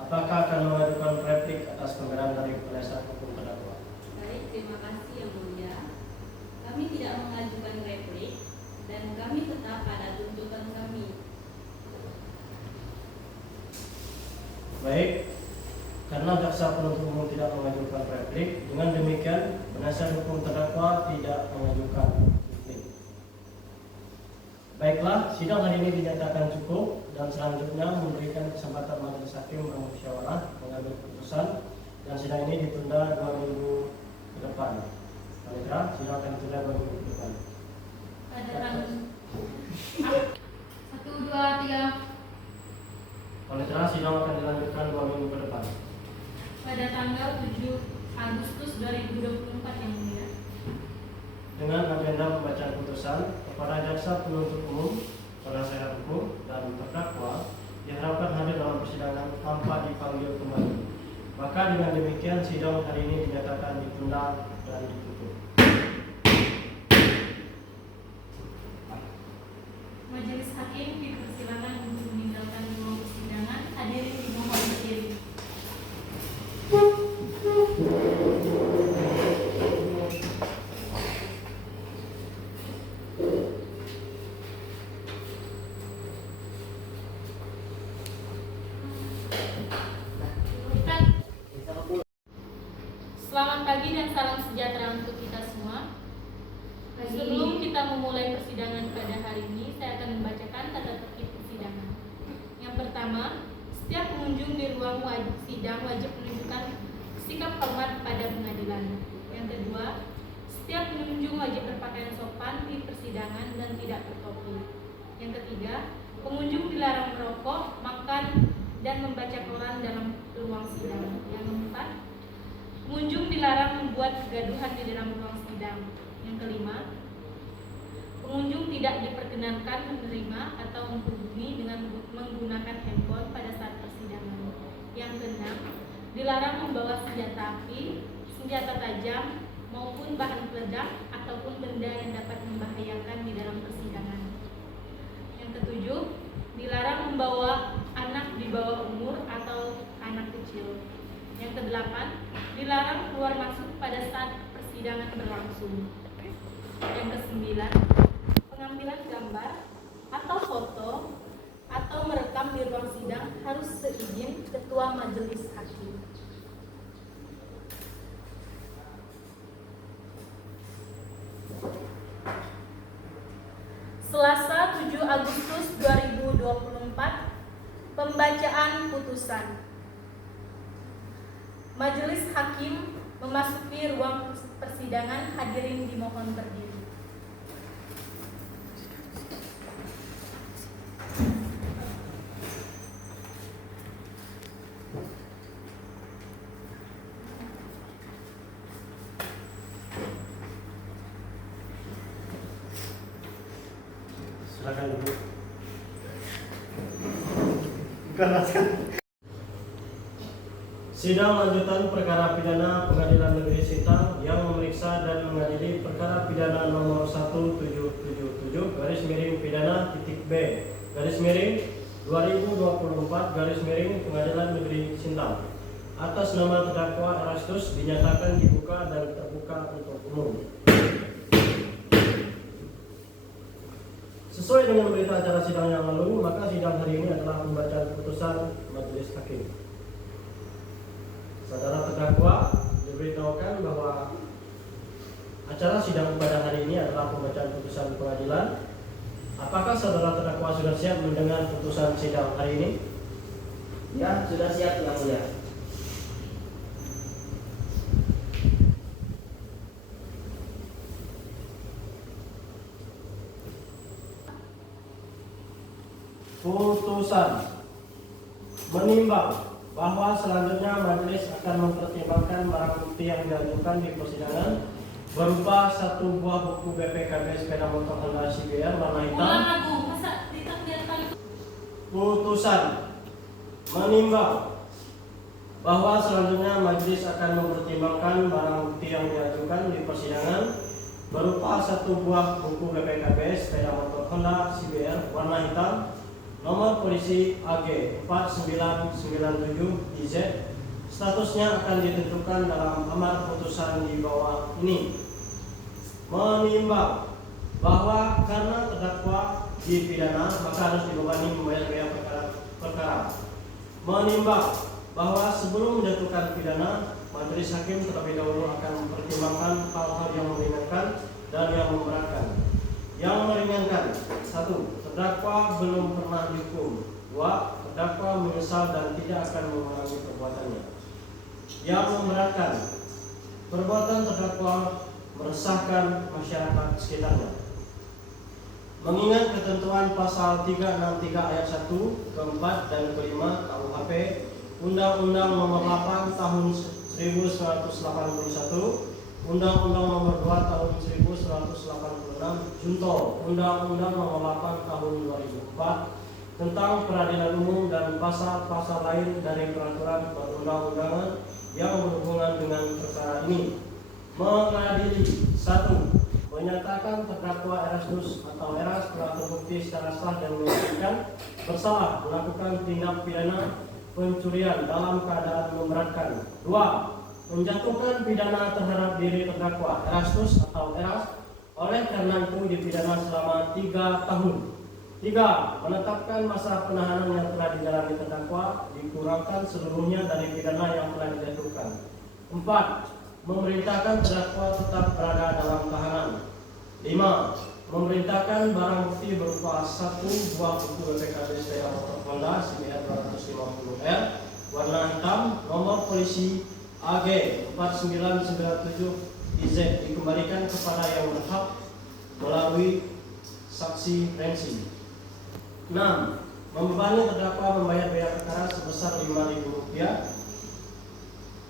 Apakah akan mengajukan replik atas pembelaan dari penasihat hukum terdakwa? Baik, terima kasih yang mulia. Kami tidak mengajukan replik dan kami tetap pada tuntutan kami. Baik, karena jaksa penuntut umum tidak mengajukan replik, dengan demikian penasihat hukum terdakwa tidak mengajukan replik. Baiklah, sidang hari ini dinyatakan cukup dan selanjutnya memberikan kesempatan majelis hakim bermusyawarah mengambil keputusan, dan sidang ini ditunda 2 minggu ke depan. Panitra, sidang akan ditunda 2 minggu ke depan. Pada tanggal 1, 2, 3 Panitra, sidang akan dilanjutkan 2 minggu ke depan. pada tanggal 7 Agustus 2024 yang mulia. Dengan agenda pembacaan putusan kepada jaksa penuntut umum, penasihat hukum, dan terdakwa diharapkan hadir dalam persidangan tanpa dipanggil kembali. Maka dengan demikian sidang hari ini dinyatakan ditunda dan ditutup. Majelis hakim dipersilakan untuk meninggalkan ruang persidangan. Hadirin dimohon berdiri. Selamat pagi dan salam sejahtera untuk kita semua. Sebelum kita memulai persidangan pada hari ini, saya akan membacakan tata tertib persidangan. Yang pertama, setiap pengunjung di ruang sidang wajib menunjukkan sikap hormat pada pengadilan. Yang kedua, setiap pengunjung wajib berpakaian sopan di persidangan dan tidak bertopi. Yang ketiga, pengunjung dilarang merokok, makan, dan membaca koran dalam ruang sidang. Yang keempat, pengunjung dilarang membuat kegaduhan di dalam ruang sidang. Yang kelima, pengunjung tidak diperkenankan menerima atau menghubungi dengan menggunakan handphone pada saat persidangan. Yang keenam, dilarang membawa senjata api, senjata tajam, maupun bahan peledak ataupun benda yang dapat membahayakan di dalam persidangan. Yang ketujuh, dilarang membawa anak di bawah umur atau anak kecil. Yang kedelapan, dilarang keluar masuk pada saat persidangan berlangsung. Yang kesembilan, pengambilan gambar atau foto atau merekam di ruang sidang harus seizin ketua majelis hakim. Selasa 7 Agustus 2024, pembacaan putusan. Majelis hakim memasuki ruang persidangan, hadirin dimohon berdiri. Silakan Ibu. Sidang lanjutan perkara pidana Pengadilan Negeri Sintang yang memeriksa dan mengadili perkara pidana nomor 1777 garis miring pidana titik B garis miring 2024 garis miring Pengadilan Negeri Sintang atas nama terdakwa Erastus dinyatakan dibuka dan terbuka untuk umum. Sesuai dengan berita acara sidang yang lalu, maka sidang hari ini adalah pembacaan putusan majelis hakim. Saudara terdakwa diberitahukan bahwa acara sidang pada hari ini adalah pembacaan putusan pengadilan. Apakah saudara terdakwa sudah siap mendengar putusan sidang hari ini? Ya, sudah siap yang mulia. Putusan menimbang bahwa selanjutnya majelis akan mempertimbangkan barang bukti yang diajukan di persidangan berupa satu buah buku BPKB sepeda motor Honda CBR warna hitam. Putusan menimbang bahwa selanjutnya majelis akan mempertimbangkan barang bukti yang diajukan di persidangan berupa satu buah buku BPKB sepeda motor Honda CBR warna hitam nomor polisi AG 4997 IZ. Statusnya akan ditentukan dalam amar putusan di bawah ini. Menimbang bahwa karena terdakwa dipidana maka harus dibebani membayar biaya perkara. Menimbang bahwa sebelum menjatuhkan pidana, majelis hakim terlebih dahulu akan mempertimbangkan hal-hal yang meringankan dan yang memberatkan. Yang meringankan: 1. Terdakwa belum pernah dihukum. 2. Terdakwa menyesal dan tidak akan mengulangi perbuatannya. Yang memberatkan: perbuatan terdakwa meresahkan masyarakat sekitarnya. Mengingat ketentuan pasal 363 ayat 1, keempat dan kelima KUHP, Undang-Undang Nomor 8 Tahun 1981, Undang-Undang Nomor 2 Tahun 1986, Junto Undang-Undang Nomor 8 Tahun 2004 tentang peradilan umum dan pasal-pasal lain dari peraturan perundang-undangan yang berhubungan dengan perkara ini, mengadili: 1. Menyatakan terdakwa Erastus atau Eras telah terbukti secara sah dan meyakinkan bersalah melakukan tindak pidana pencurian dalam keadaan memberatkan. 2. Menjatuhkan pidana terhadap diri terdakwa Erastus atau Eras oleh karena itu dipidana selama 3 tahun. 3. Menetapkan masa penahanan yang telah dijalani terdakwa dikurangkan seluruhnya dari pidana yang telah dijatuhkan. 4. Memerintahkan terdakwa tetap berada dalam tahanan. 5. Memerintahkan barang bukti berupa satu buah buku BPKB sepeda motor Honda CBR 250R warna hitam nomor polisi AG 4997 IZ dikembalikan kepada yang berhak melalui saksi Rensi. 6. Membebani terdakwa membayar biaya perkara sebesar Rp5.000.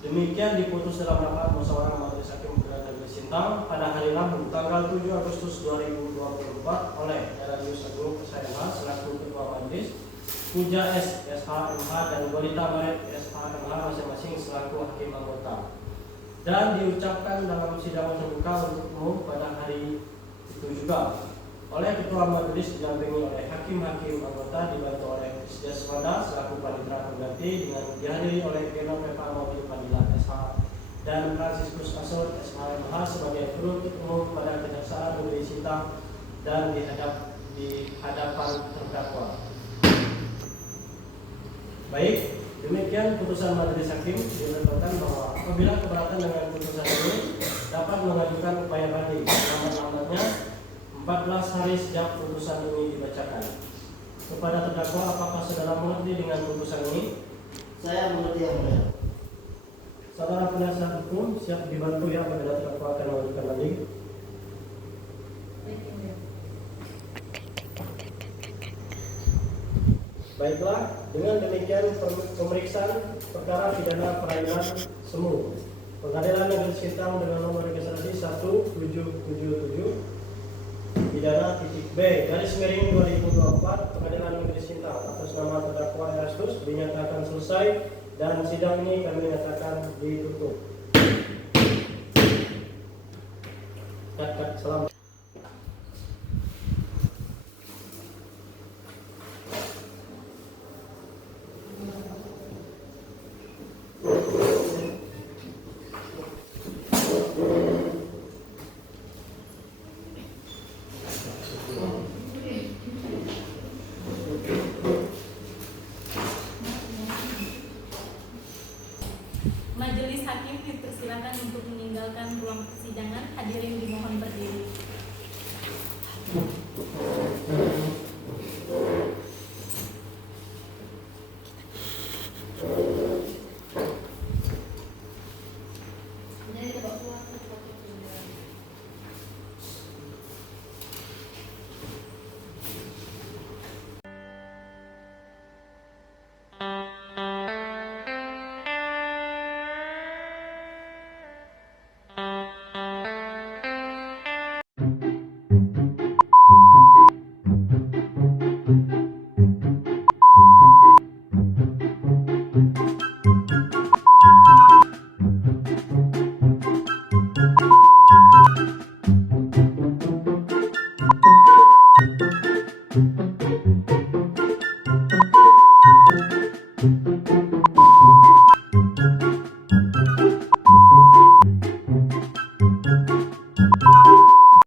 Demikian diputus dalam rapat musyawarah Majelis Hakim Pengadilan Negeri Sintang pada hari Rabu tanggal 7 Agustus 2024 oleh Eranius Agung SHMH selaku Ketua Majelis, Puja S SHMH dan Golita Maret SHMH masing-masing selaku hakim anggota. Dan diucapkan dalam sidang terbuka untuk umum pada hari itu juga oleh Ketua Majelis didampingi oleh hakim-hakim anggota dibantu oleh Isdes Wanda selaku panitera pengganti dengan dihadiri oleh Geno Pepa Mobil Padilla SH dan Franciscus Asur SHMH sebagai penuntut umum pada Kejaksaan Negeri Sintang dan di hadapan terdakwa. Baik, demikian putusan Majelis Hakim diberitakan bahwa apabila keberatan dengan putusan ini dapat mengajukan upaya banding lambat-lambatnya 14 hari sejak putusan ini dibacakan. Kepada terdakwa, apakah saudara mengerti dengan putusan ini? Saya mengerti, yang mulia. Saudara penasihat hukum siap dibantu ya apabila terdakwa akan mengajukan banding. Baiklah, dengan demikian pemeriksaan perkara pidana perairan semu Pengadilan Negeri Sintang dengan nomor registrasi 1777 pidana titik B garis miring 2024 Pengadilan Negeri Sintang atas nama terdakwa Erastus dinyatakan selesai dan sidang ini kami nyatakan ditutup. Selamat. Majelis Hakim dipersilakan untuk meninggalkan ruang persidangan. Hadirin dimohon berdiri.